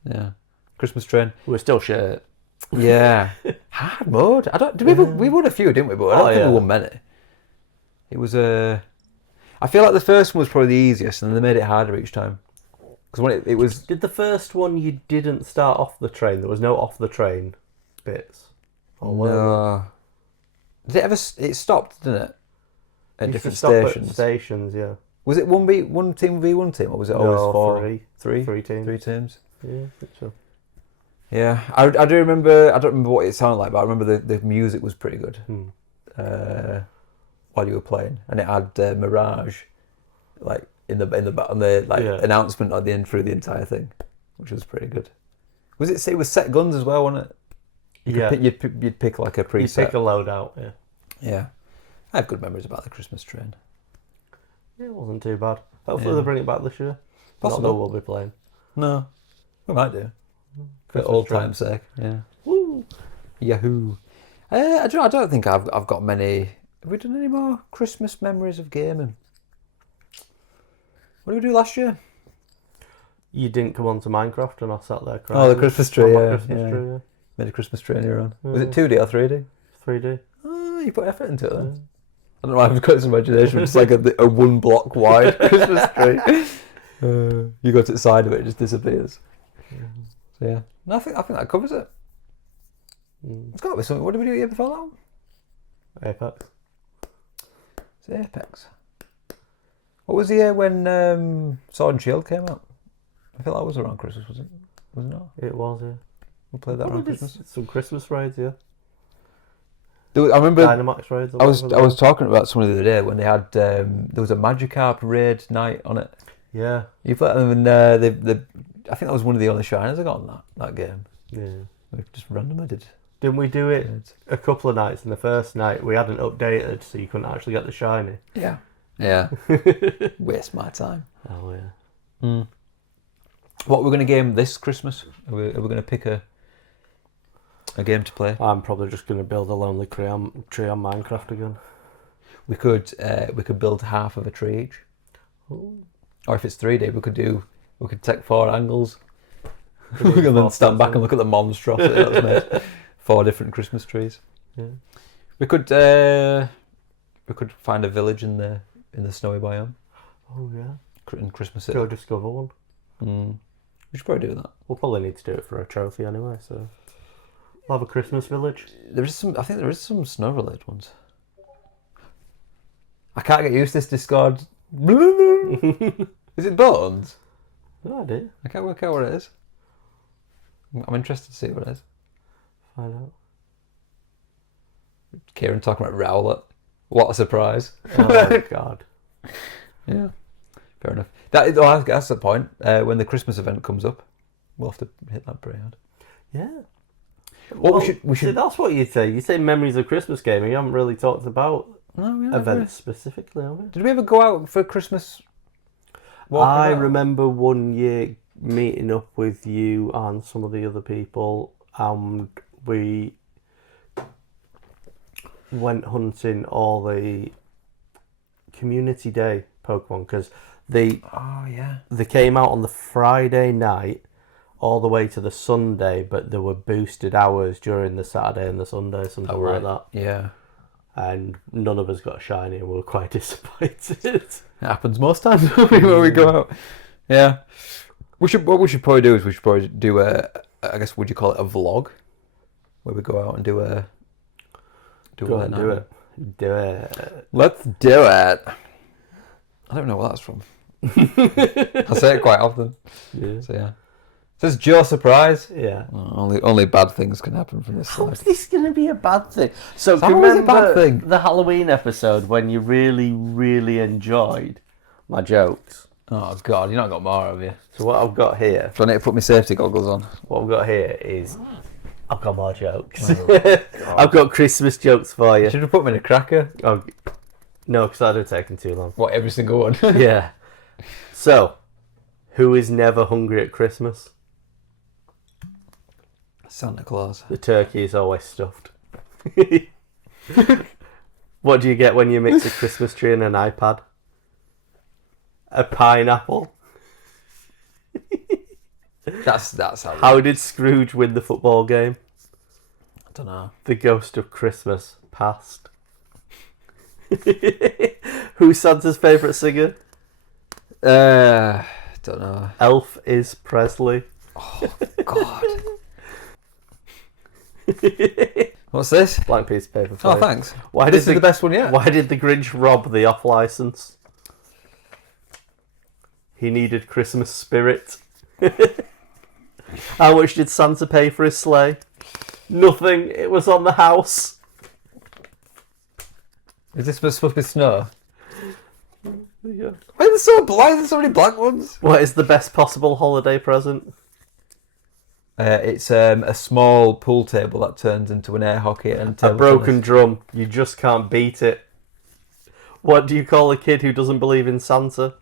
Yeah. Christmas train. We were still shit. Yeah. Hard mode. We won a few, didn't we? But I don't think we won many. It was I feel like the first one was probably the easiest, and then they made it harder each time. Because when it was. Did the first one you didn't start off the train? There was no off the train bits. No. Did it ever? It stopped, didn't it? At different stations. At stations, yeah. Was it one team v one team, or was it always three teams? Three teams. Yeah, I think so. Yeah, I do remember. I don't remember what it sounded like, but I remember the music was pretty good. While you were playing, and it had Mirage, like on the announcement at the end through the entire thing, which was pretty good. It was set guns as well, wasn't it? You'd pick like a preset. You'd pick a loadout, yeah. Yeah. I have good memories about the Christmas train. Yeah, it wasn't too bad. Hopefully they'll bring it back this year. Possible. Not that we'll be playing. No. We might do. For Christmas old train. time's sake. Yeah. Woo! Yahoo. I don't think I've got many. Have we done any more Christmas memories of gaming? What did we do last year? You didn't come on to Minecraft and I sat there crying. Oh, the Christmas tree, On my yeah. Christmas tree, yeah. Made a Christmas tree on your own. Was it 2D or 3D? 3D. Oh, you put effort into it then. I don't know why I've got this imagination. It's like a 1 block wide Christmas tree. You go to the side of it, it just disappears. So yeah, no, I think that covers it. It's got to be something. What did we do here before that one? Apex. It's Apex. What was the year when Sword and Shield came out? I feel that was around Christmas, was it? Was it not? It was, yeah. We played that around Christmas. Some Christmas raids, yeah. I remember Dynamax raids. I was talking about someone the other day when they had there was a Magikarp raid night on it. Yeah. You played them, and I think that was one of the only shiners I got on that game. Yeah. We just randomly did. Didn't we do it raids. a couple of nights? And the first night we hadn't updated, so you couldn't actually get the shiny. Yeah. Yeah. Waste my time. Oh yeah. What we're going to game this Christmas? Are we going to pick a game to play? I'm probably just going to build a lonely tree on Minecraft again. We could build half of a tree each. Ooh. Or if it's 3D, we could take 4 angles. We can then stand back and look at the monstrosity that's made. 4 different Christmas trees. Yeah. We could find a village in the snowy biome. Oh yeah. In Christmas City. Go discover one. We should probably do that. We'll probably need to do it for a trophy anyway, so we'll have a Christmas village. I think there is some snow-related ones. I can't get used to this Discord. Is it Bones? No idea. I can't work out what it is. I'm interested to see what it is. Find out. Kieran talking about Rowlet. What a surprise. Oh my god. Yeah. Fair enough. That's the point. When the Christmas event comes up, we'll have to hit that pretty hard. Yeah. We should. See, that's what you'd say. You say memories of Christmas gaming. You haven't really talked about No, events specifically, have we? Did we ever go out for Christmas? I remember one year meeting up with you and some of the other people, and we went hunting all the Community Day Pokemon because they came out on the Friday night all the way to the Sunday, but there were boosted hours during the Saturday and the Sunday, something like that. Yeah. And none of us got shiny, and we were quite disappointed. It happens most times when we go out. Yeah. What we should probably do is we should probably do I guess, would you call it a vlog? Where we go out and do it. Do it. Let's do it. I don't know where that's from. I say it quite often. Yeah. So yeah. So it's Joe surprise. Yeah. Only bad things can happen from this How's slide. this going to be a bad thing? So It's do you always a remember bad thing. the Halloween episode when you really, really enjoyed my jokes? Oh God, you've not got more, have you? So what I've got here, Do I need to put my safety goggles on? what I've got here is I've got more jokes. I've got Christmas jokes for you. Should have put me in a cracker. Oh, no, because that'd have taken too long. What, every single one? Yeah. So, who is never hungry at Christmas? Santa Claus. The turkey is always stuffed. What do you get when you mix a Christmas tree and an iPad? A pineapple. That's how. How did Scrooge win the football game? I don't know. The ghost of Christmas passed. Who's Santa's favourite singer? Don't know. Elf is Presley. Oh God. What's this? Blank piece of paper. For Oh, you. thanks. Why This did is the best one yet. Why did the Grinch rob the off license? He needed Christmas spirit. How much did Santa pay for his sleigh? Nothing. It was on the house. Is this supposed to be snow? Yeah. Why are there so many black ones? What is the best possible holiday present? It's a small pool table that turns into an air hockey and A table broken tennis. drum. You just can't beat it. What do you call a kid who doesn't believe in Santa?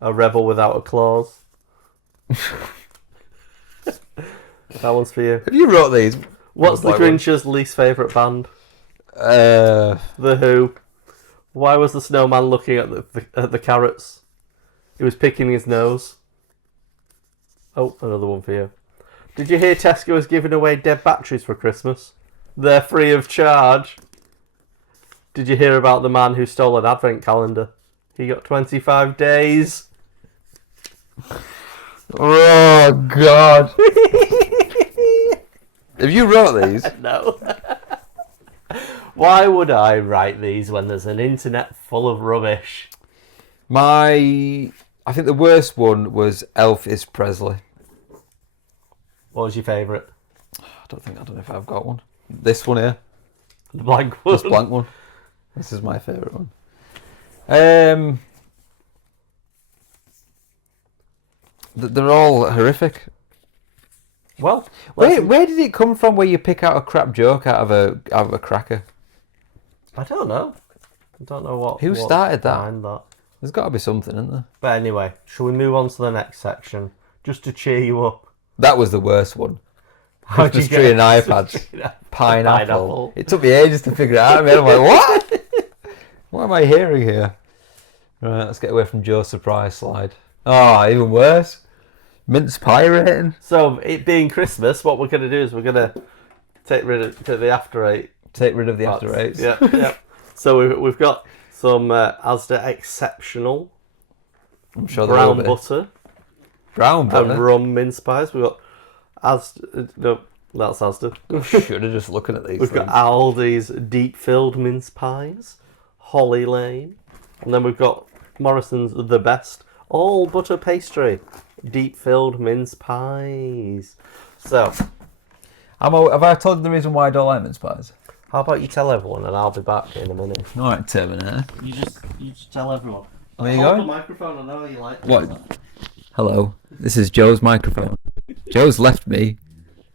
A rebel without a clause. That one's for you. Have you wrote these? What's the Black one. Grinch's least favourite band? Uh, The Who. Why was the snowman looking at the carrots? He was picking his nose. Oh, another one for you. Did you hear Tesco is giving away dead batteries for Christmas? They're free of charge. Did you hear about the man who stole an advent calendar? He got 25 days. oh God. Have you wrote these? No. Why would I write these when there's an internet full of rubbish? I think the worst one was Elvis Presley. What was your favourite? I don't know if I've got one. This one here. The blank one. This blank one. This is my favourite one. They're all horrific. Well, Where did it come from where you pick out a crap joke out of a cracker? I don't know. I don't know what. Who what's started that? behind that? There's got to be something, isn't there? But anyway, shall we move on to the next section? Just to cheer you up. That was the worst one. How'd Christmas you tree get and iPads. Pineapple. It took me ages to figure it out. I mean, I'm like, what? What am I hearing here? Right, let's get away from Joe's surprise slide. Oh, even worse. Mince Pie Rating. So, it being Christmas, what we're going to do is we're going to take rid of the after eight. Take rid of the after eights. Yeah, yeah. So we've got some Asda Exceptional I'm sure there brown will be. butter Brown and butter. rum mince pies. We've got Asda. No, that's Asda. Should have just looking at these. We've got Aldi's deep filled mince pies, Holly Lane, and then we've got Morrison's The Best all butter pastry, deep filled mince pies. So, Have I told you the reason why I don't like mince pies? how about you tell everyone, and I'll be back in a minute. All right, Terminator. You just tell everyone. Where you Hold going? the microphone. I know you like it. What? Hello, this is Joe's microphone. Joe's left me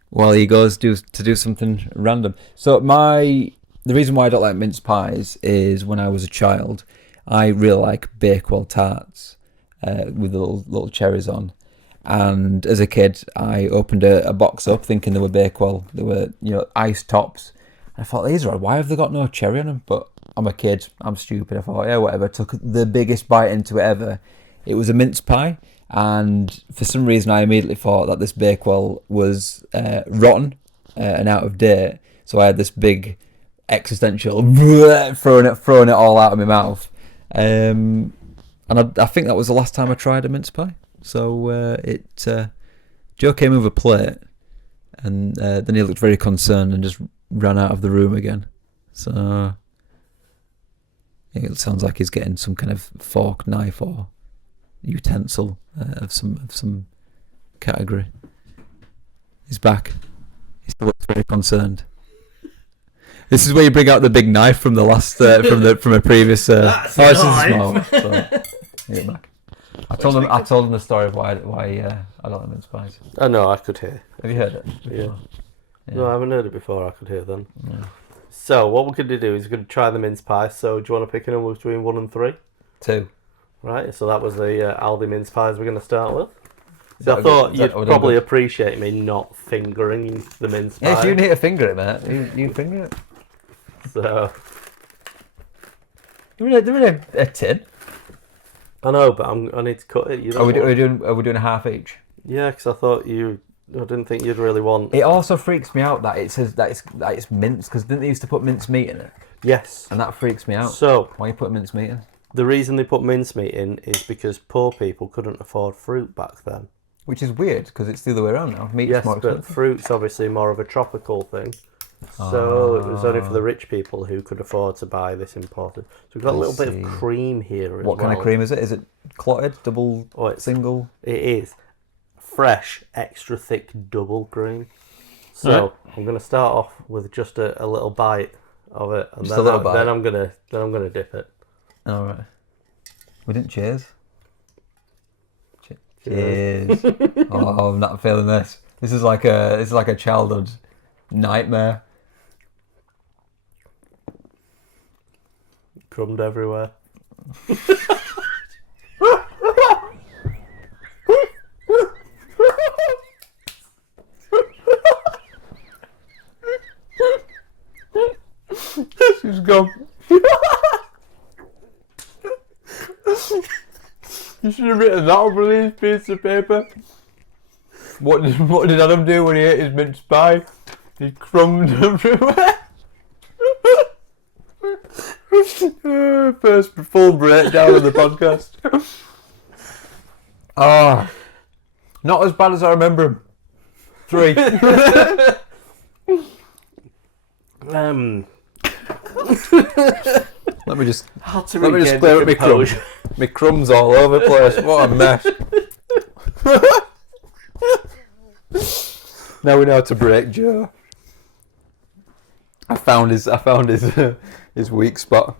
while he goes to do something random. So the reason why I don't like mince pies is when I was a child, I really like Bakewell tarts with little cherries on. And as a kid, I opened a box up thinking they were Bakewell. They were, ice tops. I thought, these are odd. Why have they got no cherry on them? But I'm a kid. I'm stupid. I thought, yeah, whatever. Took the biggest bite into it ever. It was a mince pie. And for some reason, I immediately thought that this Bakewell was rotten and out of date. So I had this big existential throwing it all out of my mouth. And I think that was the last time I tried a mince pie. So Joe came with a plate, and then he looked very concerned and just ran out of the room again. So it sounds like he's getting some kind of fork, knife, or utensil of some category. He's back. He still looks very concerned. This is where you bring out the big knife from the last from a previous. That's this is knife. small. So, get back. I told him the story of why I don't like mince pies. Oh no, I could hear. Have you heard it? Yeah. No, I haven't heard it before. I could hear them. Yeah. So what we're going to do is we're going to try the mince pie. So do you want to pick a number between 1 and 3? 2. Right. So that was the Aldi mince pies we're going to start with. So I thought you'd probably appreciate me not fingering the mince pie. Yeah, if you need to finger it, mate, you finger it. So. They're in a tin. I know, but I need to cut it. Are we doing a half each? Yeah, because I didn't think you'd really want. It also freaks me out that it says that it's mince, because didn't they used to put mince meat in it? Yes. And that freaks me out. So why you put mince meat in? The reason they put mincemeat in is because poor people couldn't afford fruit back then. Which is weird, because it's the other way around now. Meat's yes, more expensive. but fruit's obviously more of a tropical thing. So it was only for the rich people who could afford to buy this imported. So we've got a little bit of cream here as well. What kind of cream is it? Is it clotted, double, single? It is fresh, extra thick double cream. So I'm going to start off with just a little bite of it, and then I'm gonna dip it. All right. We didn't cheers. Cheers. Oh, I'm not feeling this. This is like a childhood nightmare. Crumbed everywhere. She's gone. You should have written that over these pieces of paper. What did Adam do when he ate his mince pie? He crumbed everywhere. First full breakdown of the podcast. Not as bad as I remember him. 3. Let me just clear up my crumbs. My crumbs all over the place. What a mess. Now we know how to break Joe. I found his weak spot.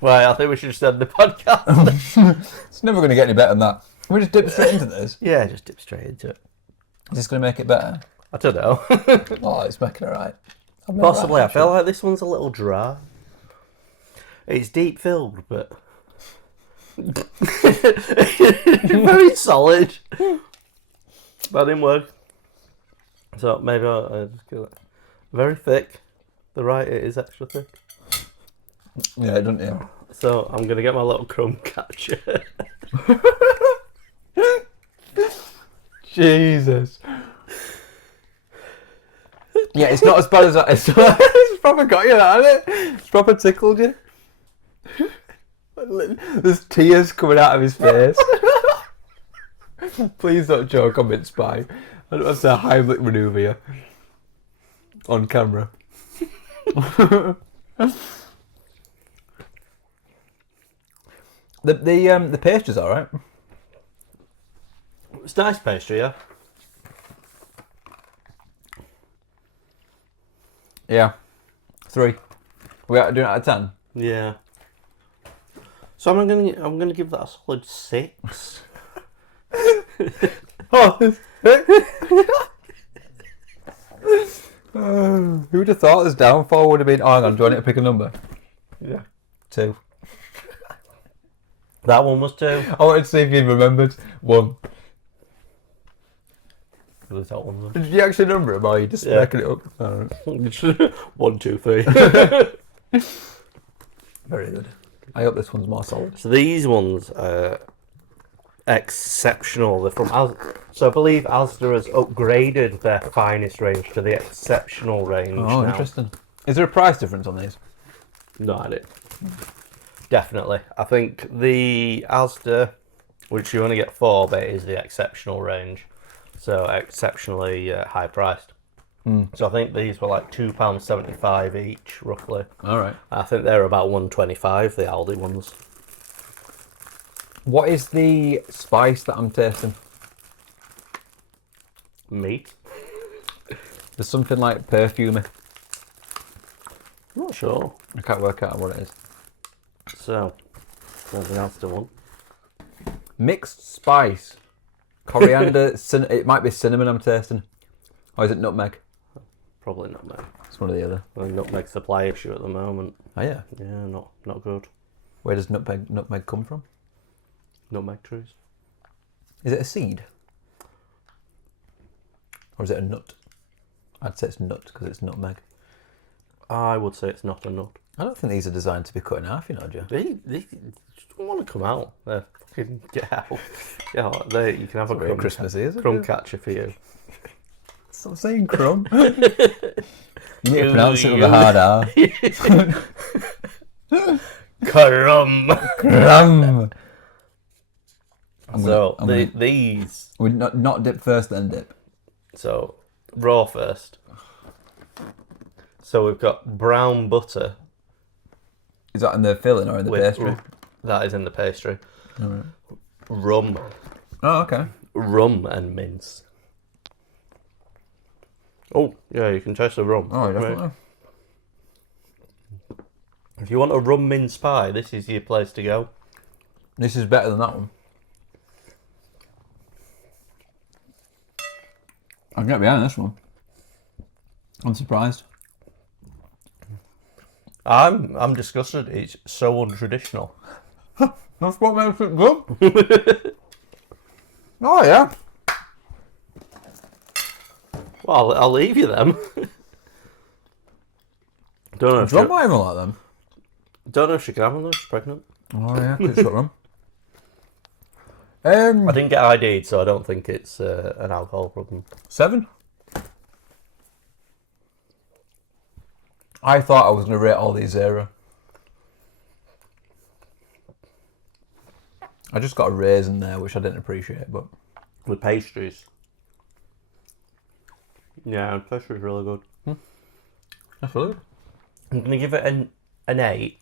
Right, I think we should just end the podcast. It's never going to get any better than that. Can we just dip straight into this? Yeah, just dip straight into it. Is this going to make it better? I don't know. Oh, it's making it right. Possibly. I feel like this one's a little dry. It's deep filled, but very solid. That didn't work. So maybe I'll just get it. Very thick. The right it is extra thick. Yeah, it doesn't. Yeah. So I'm gonna get my little crumb catcher. Jesus. Yeah, it's not as bad as that. It's proper got you, hasn't it? It's proper tickled you. There's tears coming out of his face. Please don't joke on Mince Pie. I don't have to Heimlich manoeuvre you on camera. The pastry's alright. It's nice pastry, yeah. Yeah. 3. We are doing it out of 10. Yeah. So I'm gonna give that a solid 6. Who would have thought this downfall would have been? Oh, hang on, do I need to pick a number? Yeah. 2. That one was 2. I wanted to see if you'd remembered. 1. The top ones. Did you actually number them, or are you just making it up? Oh, 1, 2, 3. very good. I hope this one's more solid. So these ones are exceptional. They're from so I believe Asda has upgraded their finest range to the exceptional range. Oh, now. interesting. Is there a price difference on these? No idea. Definitely. I think the Asda, which you only get 4, but it is the exceptional range. So exceptionally high priced. So I think these were like £2.75 each, roughly. All right. I think they're about £1.25, the Aldi ones. What is the spice that I'm tasting? Meat? There's something like perfumey. I'm not sure. I can't work out what it is. So, there's an Asda one. Mixed spice. Coriander, it might be cinnamon I'm tasting. Or is it nutmeg? Probably nutmeg. It's one or the other. The nutmeg supply issue at the moment. Oh yeah. Yeah, not good. Where does nutmeg come from? Nutmeg trees. Is it a seed? Or is it a nut? I'd say it's nut because it's nutmeg. I would say it's not a nut. I don't think these are designed to be cut in half, you know, Joe. They just don't want to come out. They fucking get out. Yeah, there you can have a Very crumb, Christmassy, isn't crumb it? catcher for you. Stop saying crumb. You need to pronounce it with a hard R. Crumb. Crumb. These. We not dip first, then dip. So raw first. So we've got brown butter. Is that in the filling or in the pastry? That is in the pastry. Right. Rum. Oh, okay. Rum and mince. Oh, yeah, you can taste the rum. Oh, definitely. If you want a rum mince pie, this is your place to go. This is better than that one. I'll get behind this one. I'm surprised. I'm disgusted. It's so untraditional. That's what makes it good. Oh, yeah. Well, I'll leave you them. Don't know if John might even like them. Don't know if she can have them though. She's pregnant. Oh, yeah. It's got them. I didn't get ID'd, so I don't think it's an alcohol problem. 7. I thought I was going to rate all these 0. I just got a raisin there, which I didn't appreciate, but... With pastries. Yeah, pastry's really good. That's really good. I'm going to give it an 8.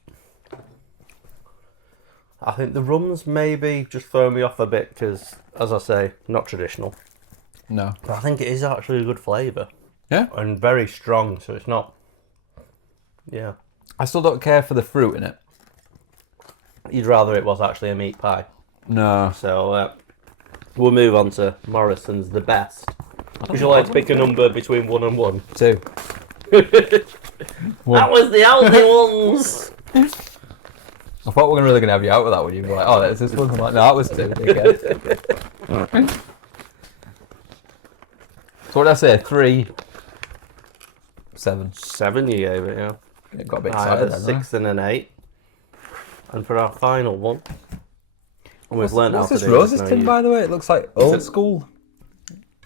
I think the rums maybe just throw me off a bit because, as I say, not traditional. No. But I think it is actually a good flavour. Yeah? And very strong, so it's not... Yeah. I still don't care for the fruit in it. You'd rather it was actually a meat pie. No. So, we'll move on to Morrison's The Best. Would you like to pick a number between 1 and 1? 2. That was the Aldi ones! I thought we were really going to have you out with that one. You'd be like, oh, that's this one. I'm like, no, that was 2. Dickhead. So what did I say? 3. 7. 7 you gave it, yeah. It got a bit I had excited a then. 6 and an 8. And for our final one, and we've learned how What's to this do roses this tin, now. by the way? It looks like old school.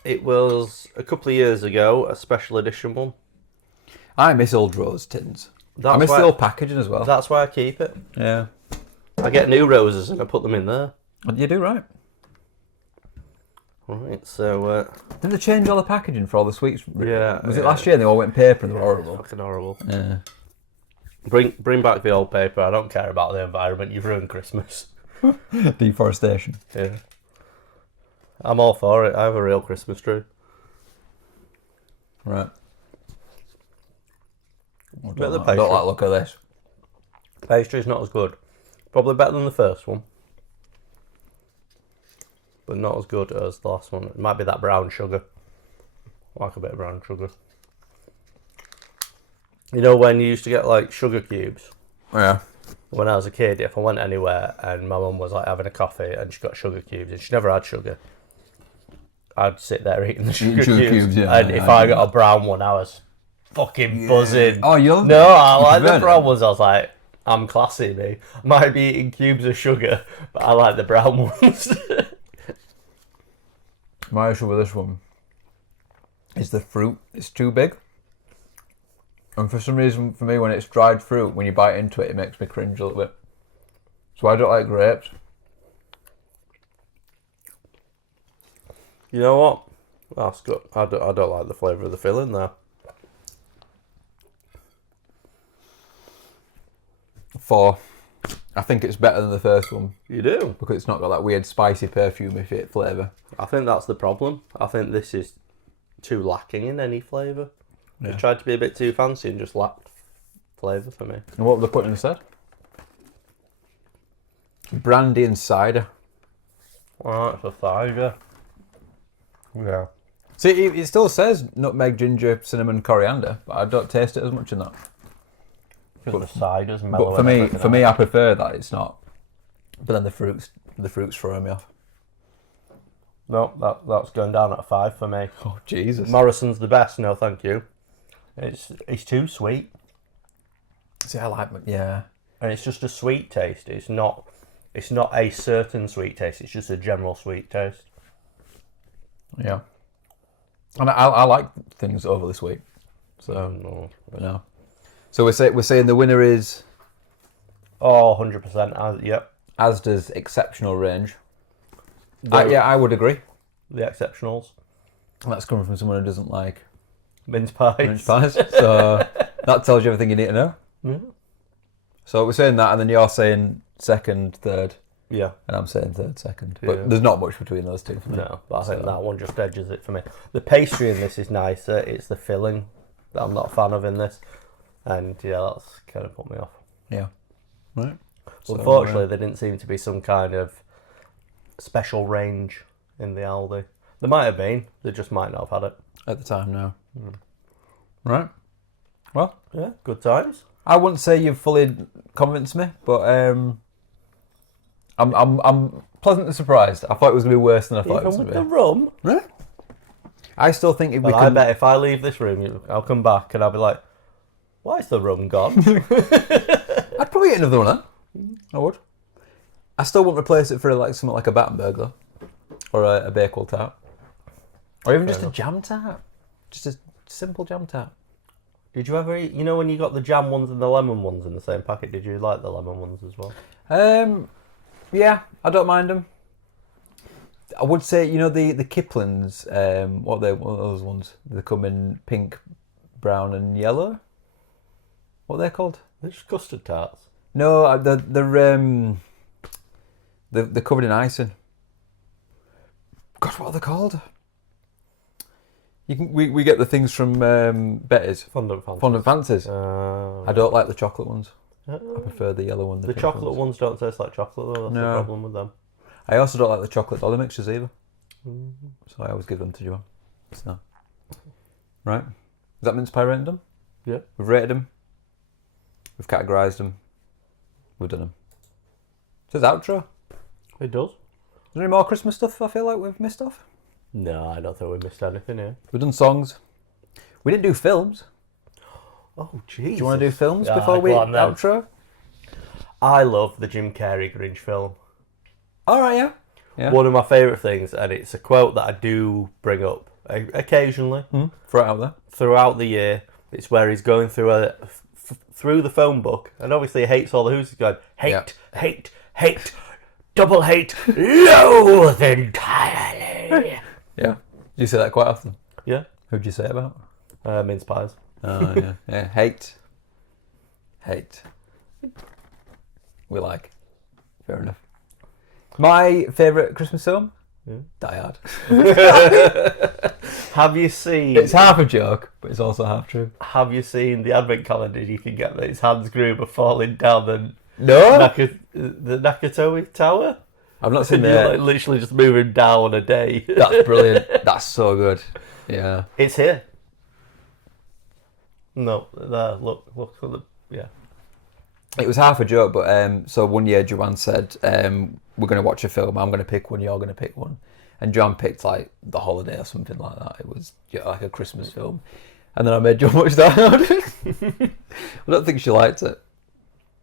It was a couple of years ago, a special edition one. I miss old rose tins. That's I miss why, the old packaging as well. That's why I keep it. Yeah. I get new roses and I put them in there. You do right. Right, so Didn't they change all the packaging for all the sweets? Yeah, Was it yeah. last year? They all went paper and they were horrible. fucking horrible. Yeah. Bring back the old paper. I don't care about the environment. You've ruined Christmas. Deforestation. Yeah. I'm all for it. I have a real Christmas tree. Right. I Bit of the don't pastry. like the look of this. Pastry's not as good. Probably better than the first one. But not as good as the last one. It might be that brown sugar. I like a bit of brown sugar. You know when you used to get like sugar cubes? Yeah. When I was a kid, if I went anywhere and my mum was like having a coffee and she got sugar cubes and she never had sugar, I'd sit there eating the sugar sugar cubes. cubes, yeah, And yeah, if I I do got a brown one, I was fucking buzzing. Oh, you love No, them? I You like the prefer brown them? ones. I was like, I'm classy, me. Might be eating cubes of sugar, but I like the brown ones. My issue with this one is the fruit. It's too big. And for some reason, for me, when it's dried fruit, when you bite into it, it makes me cringe a little bit. So I don't like grapes. You know what? That's good. I don't like the flavour of the filling there. 4. I think it's better than the first one You do? because it's not got that weird spicy perfume flavour. I think that's the problem. I think this is too lacking in any flavour. Yeah. They tried to be a bit too fancy and just lacked flavour for me. And what were they putting instead? Brandy and cider. Well, that's a 5, yeah. Yeah. See, it still says nutmeg, ginger, cinnamon, coriander, but I don't taste it as much in that. Because the cider's mellow. But for me, I prefer that it's not. But then the fruits throw me off. No, that's going down at a 5 for me. Oh Jesus! Morrison's the best. No, thank you. It's too sweet, See, I like yeah. and it's just a sweet taste. It's not a certain sweet taste. It's just a general sweet taste. Yeah. And I like things overly sweet. So No. So we're saying the winner is Oh, 100%. Yep. Asda's exceptional range. Yeah, I would agree. The exceptionals. And that's coming from someone who doesn't like Mince pies. mince pies. So that tells you everything you need to know. Yeah. So we're saying that, and then you're saying second, third, Yeah. and I'm saying third, second. But Yeah. there's not much between those two for me. No, but I think So- that one just edges it for me. The pastry in this is nicer. It's the filling that I'm not a fan of in this. And yeah, that's kind of put me off. Yeah. Right. So, Unfortunately, there didn't seem to be some kind of special range in the Aldi. There might have been. They just might not have had it. at the time now. Right. Well, Yeah, good times. I wouldn't say you've fully convinced me, but I'm pleasantly surprised. I thought it was going to be worse than I thought it was Even going with to the rum. be. Right. I still think if we Well, I can. bet if I leave this room, I'll come back and I'll be like, why is the rum gone? I'd probably get another one then. I would. I still wouldn't replace it for like something like a Battenberg though, or a Bakewell tart, or even just a jam tart, just a simple jam tart. Did you ever eat, when you got the jam ones and the lemon ones in the same packet, did you like the lemon ones as well? Yeah, I don't mind them. I would say, the Kiplings, what are those ones? They come in pink, brown, and yellow. What are they called? They're just custard tarts. No, they're covered in icing. Gosh, what are they called? We get the things from Betty's. Fondant fancies. Fondant Fancies. I don't like the chocolate ones. I prefer the yellow one. The chocolate ones don't taste like chocolate though. That's the problem with them. I also don't like the chocolate dolly mixtures either. So I always give them to Joanne. So. Right. Is that Mince Pie Rating done? Yeah. We've rated them. We've categorised them. We've done them. So it's outro. It does. Is there any more Christmas stuff I feel like we've missed off? No, I don't think we missed anything here. We've done songs. We didn't do films. Oh, jeez. Do you want to do films Yeah, before we go on then. outro? I love the Jim Carrey Grinch film. All right, yeah. Yeah. One of my favourite things, and it's a quote that I do bring up occasionally Throw it out there. throughout the year. It's where he's going through through the phone book, and obviously he hates all the who's. He's going, hate, hate, hate, double hate, loathe entirely. Yeah. Do you say that quite often? Yeah. Who'd you say it about? Mince pies. Oh, yeah. Yeah. Hate. We like. Fair enough. My favourite Christmas film? Die Hard. Have you seen? It's half a joke, but it's also half true. Have you seen the advent calendar? You can get that his Hans Gruber falling down the No? the Nakatomi Tower. I've not seen And you're that. like literally just moving down a day. That's brilliant. That's so good. Yeah. It's here. No, there. Look at the It was half a joke, but so one year Joanne said, we're going to watch a film, I'm going to pick one, you're going to pick one. and John picked like The Holiday or something like that. It was like a Christmas film, and then I made John watch that. I don't think she liked it.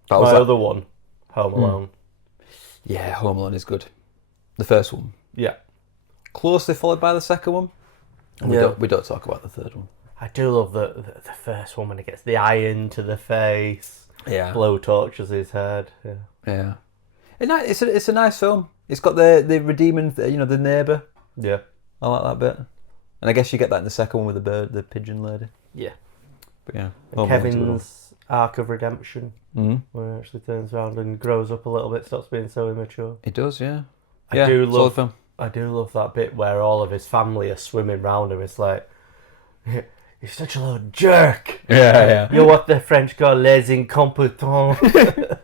That was My other one, Home Alone. Yeah, Home Alone is good. The first one, Yeah. closely followed by the second one. And we don't talk about the third one. I do love the first one when he gets the iron to the face. Yeah, Blow torches his head. Yeah. yeah. It's a nice film. It's got the redeeming, the neighbour. Yeah. I like that bit. And I guess you get that in the second one with the pigeon lady. Yeah. But yeah, Kevin's arc of redemption, mm-hmm. where he actually turns around and grows up a little bit, stops being so immature. It does, yeah. I do love that bit where all of his family are swimming round him. It's like, you're such a little jerk. Yeah. You're what the French call les incompetents.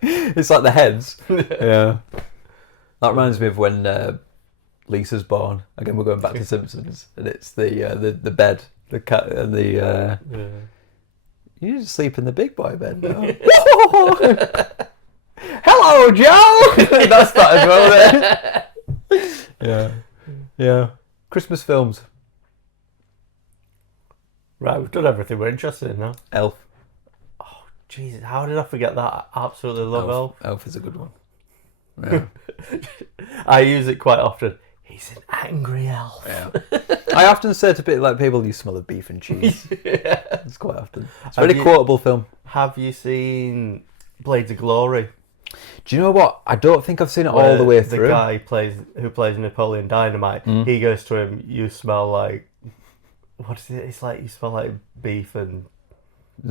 It's like the heads. Yeah. That reminds me of when Lisa's born. Again, we're going back to Simpsons, and it's the bed, the cat, and the. Yeah. You just sleep in the big boy bed now. Hello, Joe. That's that as well. There. Yeah. Christmas films. Right, we've done everything we're interested in now. Elf. Oh, Jesus, how did I forget that? I absolutely love Elf. Elf is a good one. Yeah. I use it quite often. He's an angry elf. Yeah. I often say to people, you smell of beef and cheese. Yeah. It's quite often. It's a very quotable film. Have you seen Blades of Glory? Do you know what? I don't think I've seen it all the way through. The guy who plays Napoleon Dynamite, he goes to him, you smell like... What is it? It's like you smell like beef and...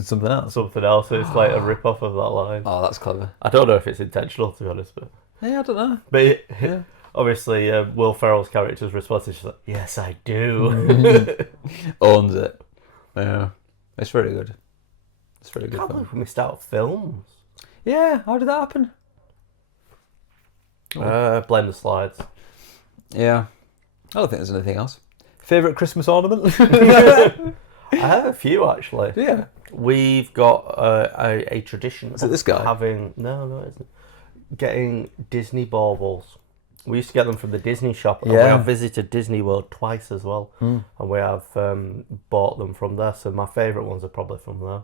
Something else? Something else. So it's like a rip-off of that line. Oh, that's clever. I don't know if it's intentional, to be honest, but... Yeah, I don't know. But obviously, Will Ferrell's character's response is just like, yes, I do. Owns it. Yeah. It's very good. It's very good. I can't believe we missed out films. Yeah, how did that happen? Blame the slides. Yeah. I don't think there's anything else. Favourite Christmas ornament? I have a few, actually. Yeah. We've got a tradition. Is it this guy? No, it isn't. Getting Disney baubles. We used to get them from the Disney shop, and Yeah. we have visited Disney World twice as well, and we have bought them from there. So my favourite ones are probably from there.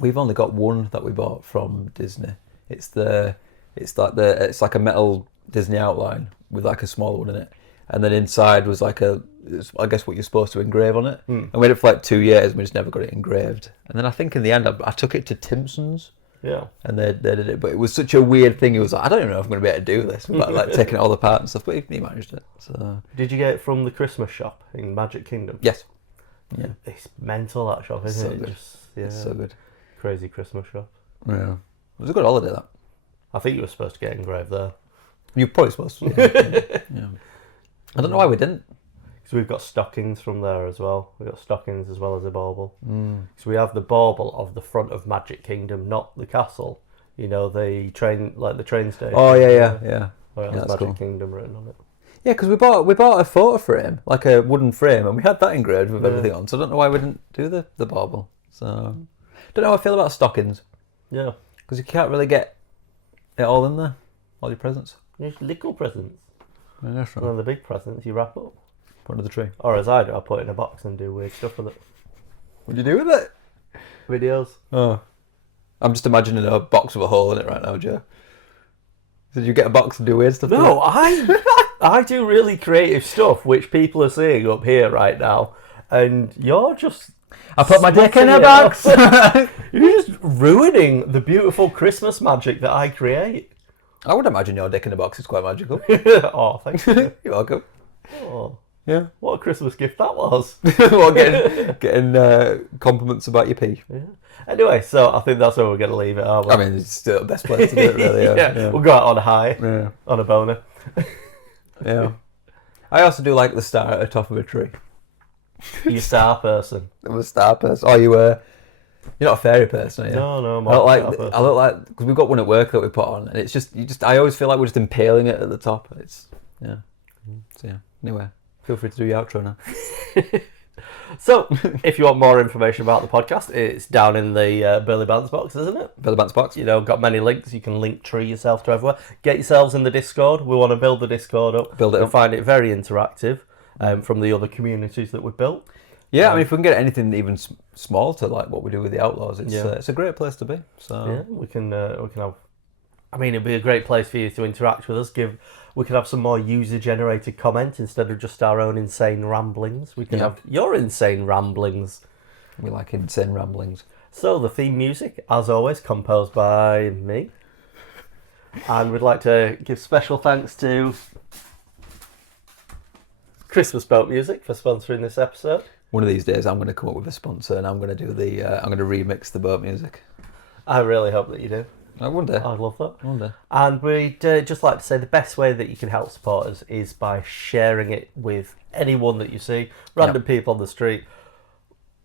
We've only got one that we bought from Disney. It's like a metal Disney outline with like a small one in it, and then inside was like I guess what you're supposed to engrave on it. And we had it for like 2 years, and we just never got it engraved. And then I think in the end I took it to Timpson's. Yeah. And they did it, but it was such a weird thing. He was like, I don't even know if I'm going to be able to do this, but like taking it all apart and stuff. But he managed it. So Did you get it from the Christmas shop in Magic Kingdom? yes, yeah, It's mental, that shop, isn't So it? good. It's so good. crazy Christmas shop. Yeah, it was a good holiday. That I think you were supposed to get engraved there. you're probably supposed to. Yeah. I don't know why we didn't. Because we've got stockings from there as well. We've got stockings as well as a bauble. So we have the bauble of the front of Magic Kingdom, not the castle. You know, the train station. Oh yeah. Where it has that's Magic cool. Kingdom written on it. Yeah, because we bought a photo frame, like a wooden frame, and we had that engraved with everything on. So I don't know why we didn't do the bauble. So don't know how I feel about stockings, Yeah. because you can't really get it all in there, all your presents. There's little presents. Yeah, that's And then the big presents you wrap up. Put under the tree. Or as I do, I put it in a box and do weird stuff with it. What do you do with it? Videos. Oh, I'm just imagining a box with a hole in it right now, Joe. Did you get a box and do weird stuff? No, I do really creative stuff, which people are seeing up here right now, and you're just... I put my dick in a smutting box. it up. You're just ruining the beautiful Christmas magic that I create. I would imagine your dick in a box is quite magical. Oh, thank you. You're welcome. Oh, Yeah. what a Christmas gift that was. Well, getting compliments about your pee. Yeah. Anyway, so I think that's where we're going to leave it, aren't we? I mean, it's still the best place to do it, really. Yeah. We'll go out on a high, Yeah. on a boner. Yeah. I also do like the star at the top of a tree. You star person. I'm a star person. Oh, you're not a fairy person, are you? No, I'm I not a look star like, person. because we've got one at work that we put on, and it's just, I always feel like we're just impaling it at the top. It's, yeah. So, yeah. Anyway, feel free to do your outro now. So, if you want more information about the podcast, it's down in the Burley Bounce box, isn't it? Burley Bounce box. You know, got many links. You can link tree yourself to everywhere. Get yourselves in the Discord. We want to build the Discord up. Build it We up. find it very interactive from the other communities that we've built. Yeah, I mean, if we can get anything even small to like what we do with the Outlaws, it's Yeah. it's a great place to be. So Yeah, we can have. I mean, it'd be a great place for you to interact with us. We could have some more user-generated comment instead of just our own insane ramblings. We can have your insane ramblings. we like insane ramblings. So the theme music, as always, composed by me, and we'd like to give special thanks to Christmas Boat Music for sponsoring this episode. One of these days, I'm going to come up with a sponsor, and I'm going to do I'm going to remix the boat music. I really hope that you do. I wonder. I'd love that. I wonder. And we'd just like to say the best way that you can help support us is by sharing it with anyone that you see, random people on the street.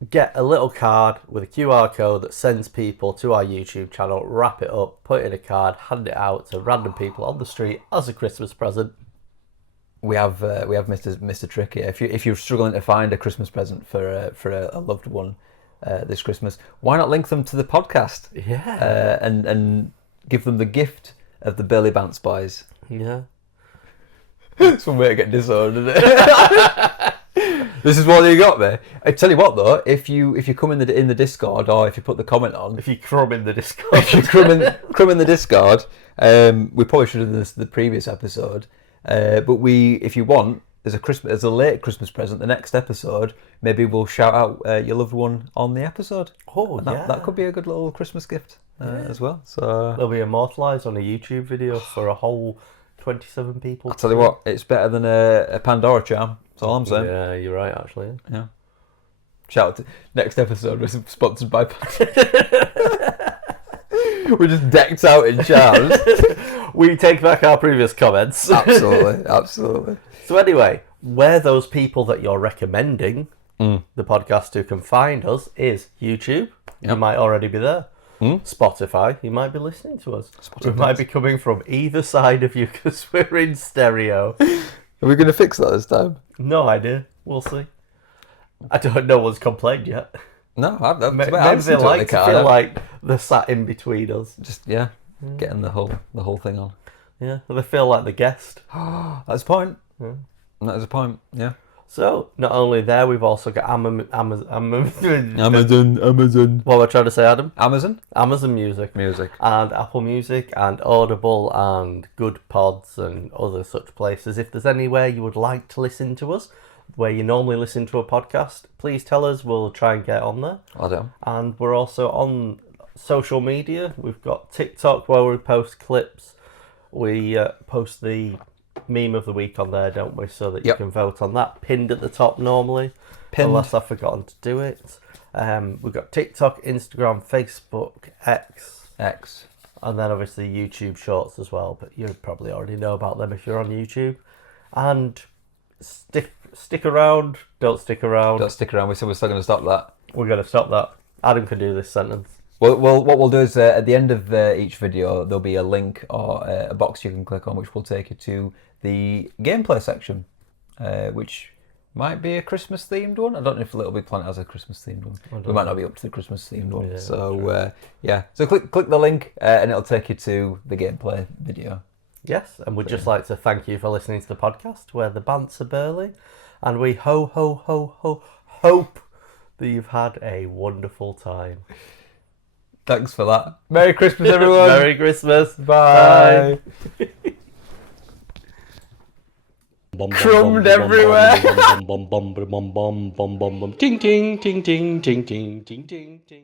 Get a little card with a QR code that sends people to our YouTube channel, wrap it up, put it in a card, hand it out to random people on the street as a Christmas present. We have Mr. Trick here. If you're struggling to find a Christmas present for a loved one this Christmas, why not link them to the podcast? Yeah. And give them the gift of the Burley Bounce Boys. Yeah. It's one way to get disowned, isn't it? This is what you got me. I tell you what though, if you come in the Discord, or if you put the comment on, If you crumb in the Discord. if you crumb in the Discord, we probably should have done this the previous episode. But if you want, as a late Christmas present, the next episode, maybe we'll shout out your loved one on the episode. Oh, And yeah. that could be a good little Christmas gift as well. So They'll be immortalised on a YouTube video for a whole 27 people. I'll tell you what, it's better than a Pandora charm. That's all I'm saying. Yeah, you're right, actually. Yeah. Shout out to next episode was sponsored by Pandora. We're just decked out in charms. We take back our previous comments. Absolutely. So anyway, where those people that you're recommending the podcast to can find us is YouTube. You might already be there. Spotify, you might be listening to us. We might be coming from either side of you because we're in stereo. Are we going to fix that this time? No idea. We'll see. I don't know one's complained yet. No, Maybe they like to feel like they're sat in between us. just getting the whole thing on. Yeah, they feel like the guest. That's a point. That is a point. Yeah. So, not only there, we've also got Amazon. Amazon. What am I trying to say, Adam? Amazon Music. Music. And Apple Music and Audible and Good Pods and other such places. If there's anywhere you would like to listen to us, where you normally listen to a podcast, please tell us. We'll try and get on there. I do. And we're also on social media. We've got TikTok where we post clips. We post the meme of the week on there, don't we? So that you can vote on that. Pinned at the top normally. Unless I've forgotten to do it. We've got TikTok, Instagram, Facebook, X. And then obviously YouTube Shorts as well. But you probably already know about them if you're on YouTube. And stick around. Don't stick around. Don't stick around. We said we're still going to stop that. We're going to stop that. Adam can do this sentence. Well, what we'll do is at the end of each video, there'll be a link or a box you can click on, which will take you to the gameplay section, which might be a Christmas themed one. I don't know if Little Big Planet has a Christmas themed one. We might not be up to the Christmas themed one. Yeah, so so click the link and it'll take you to the gameplay video. Yes, and we'd just like to thank you for listening to the podcast where the bants are burly, and we hope that you've had a wonderful time. Thanks for that. Merry Christmas, everyone. Merry Christmas. Bye. Crumbed everywhere. Ting ting ting ting ting ting ting ting ting.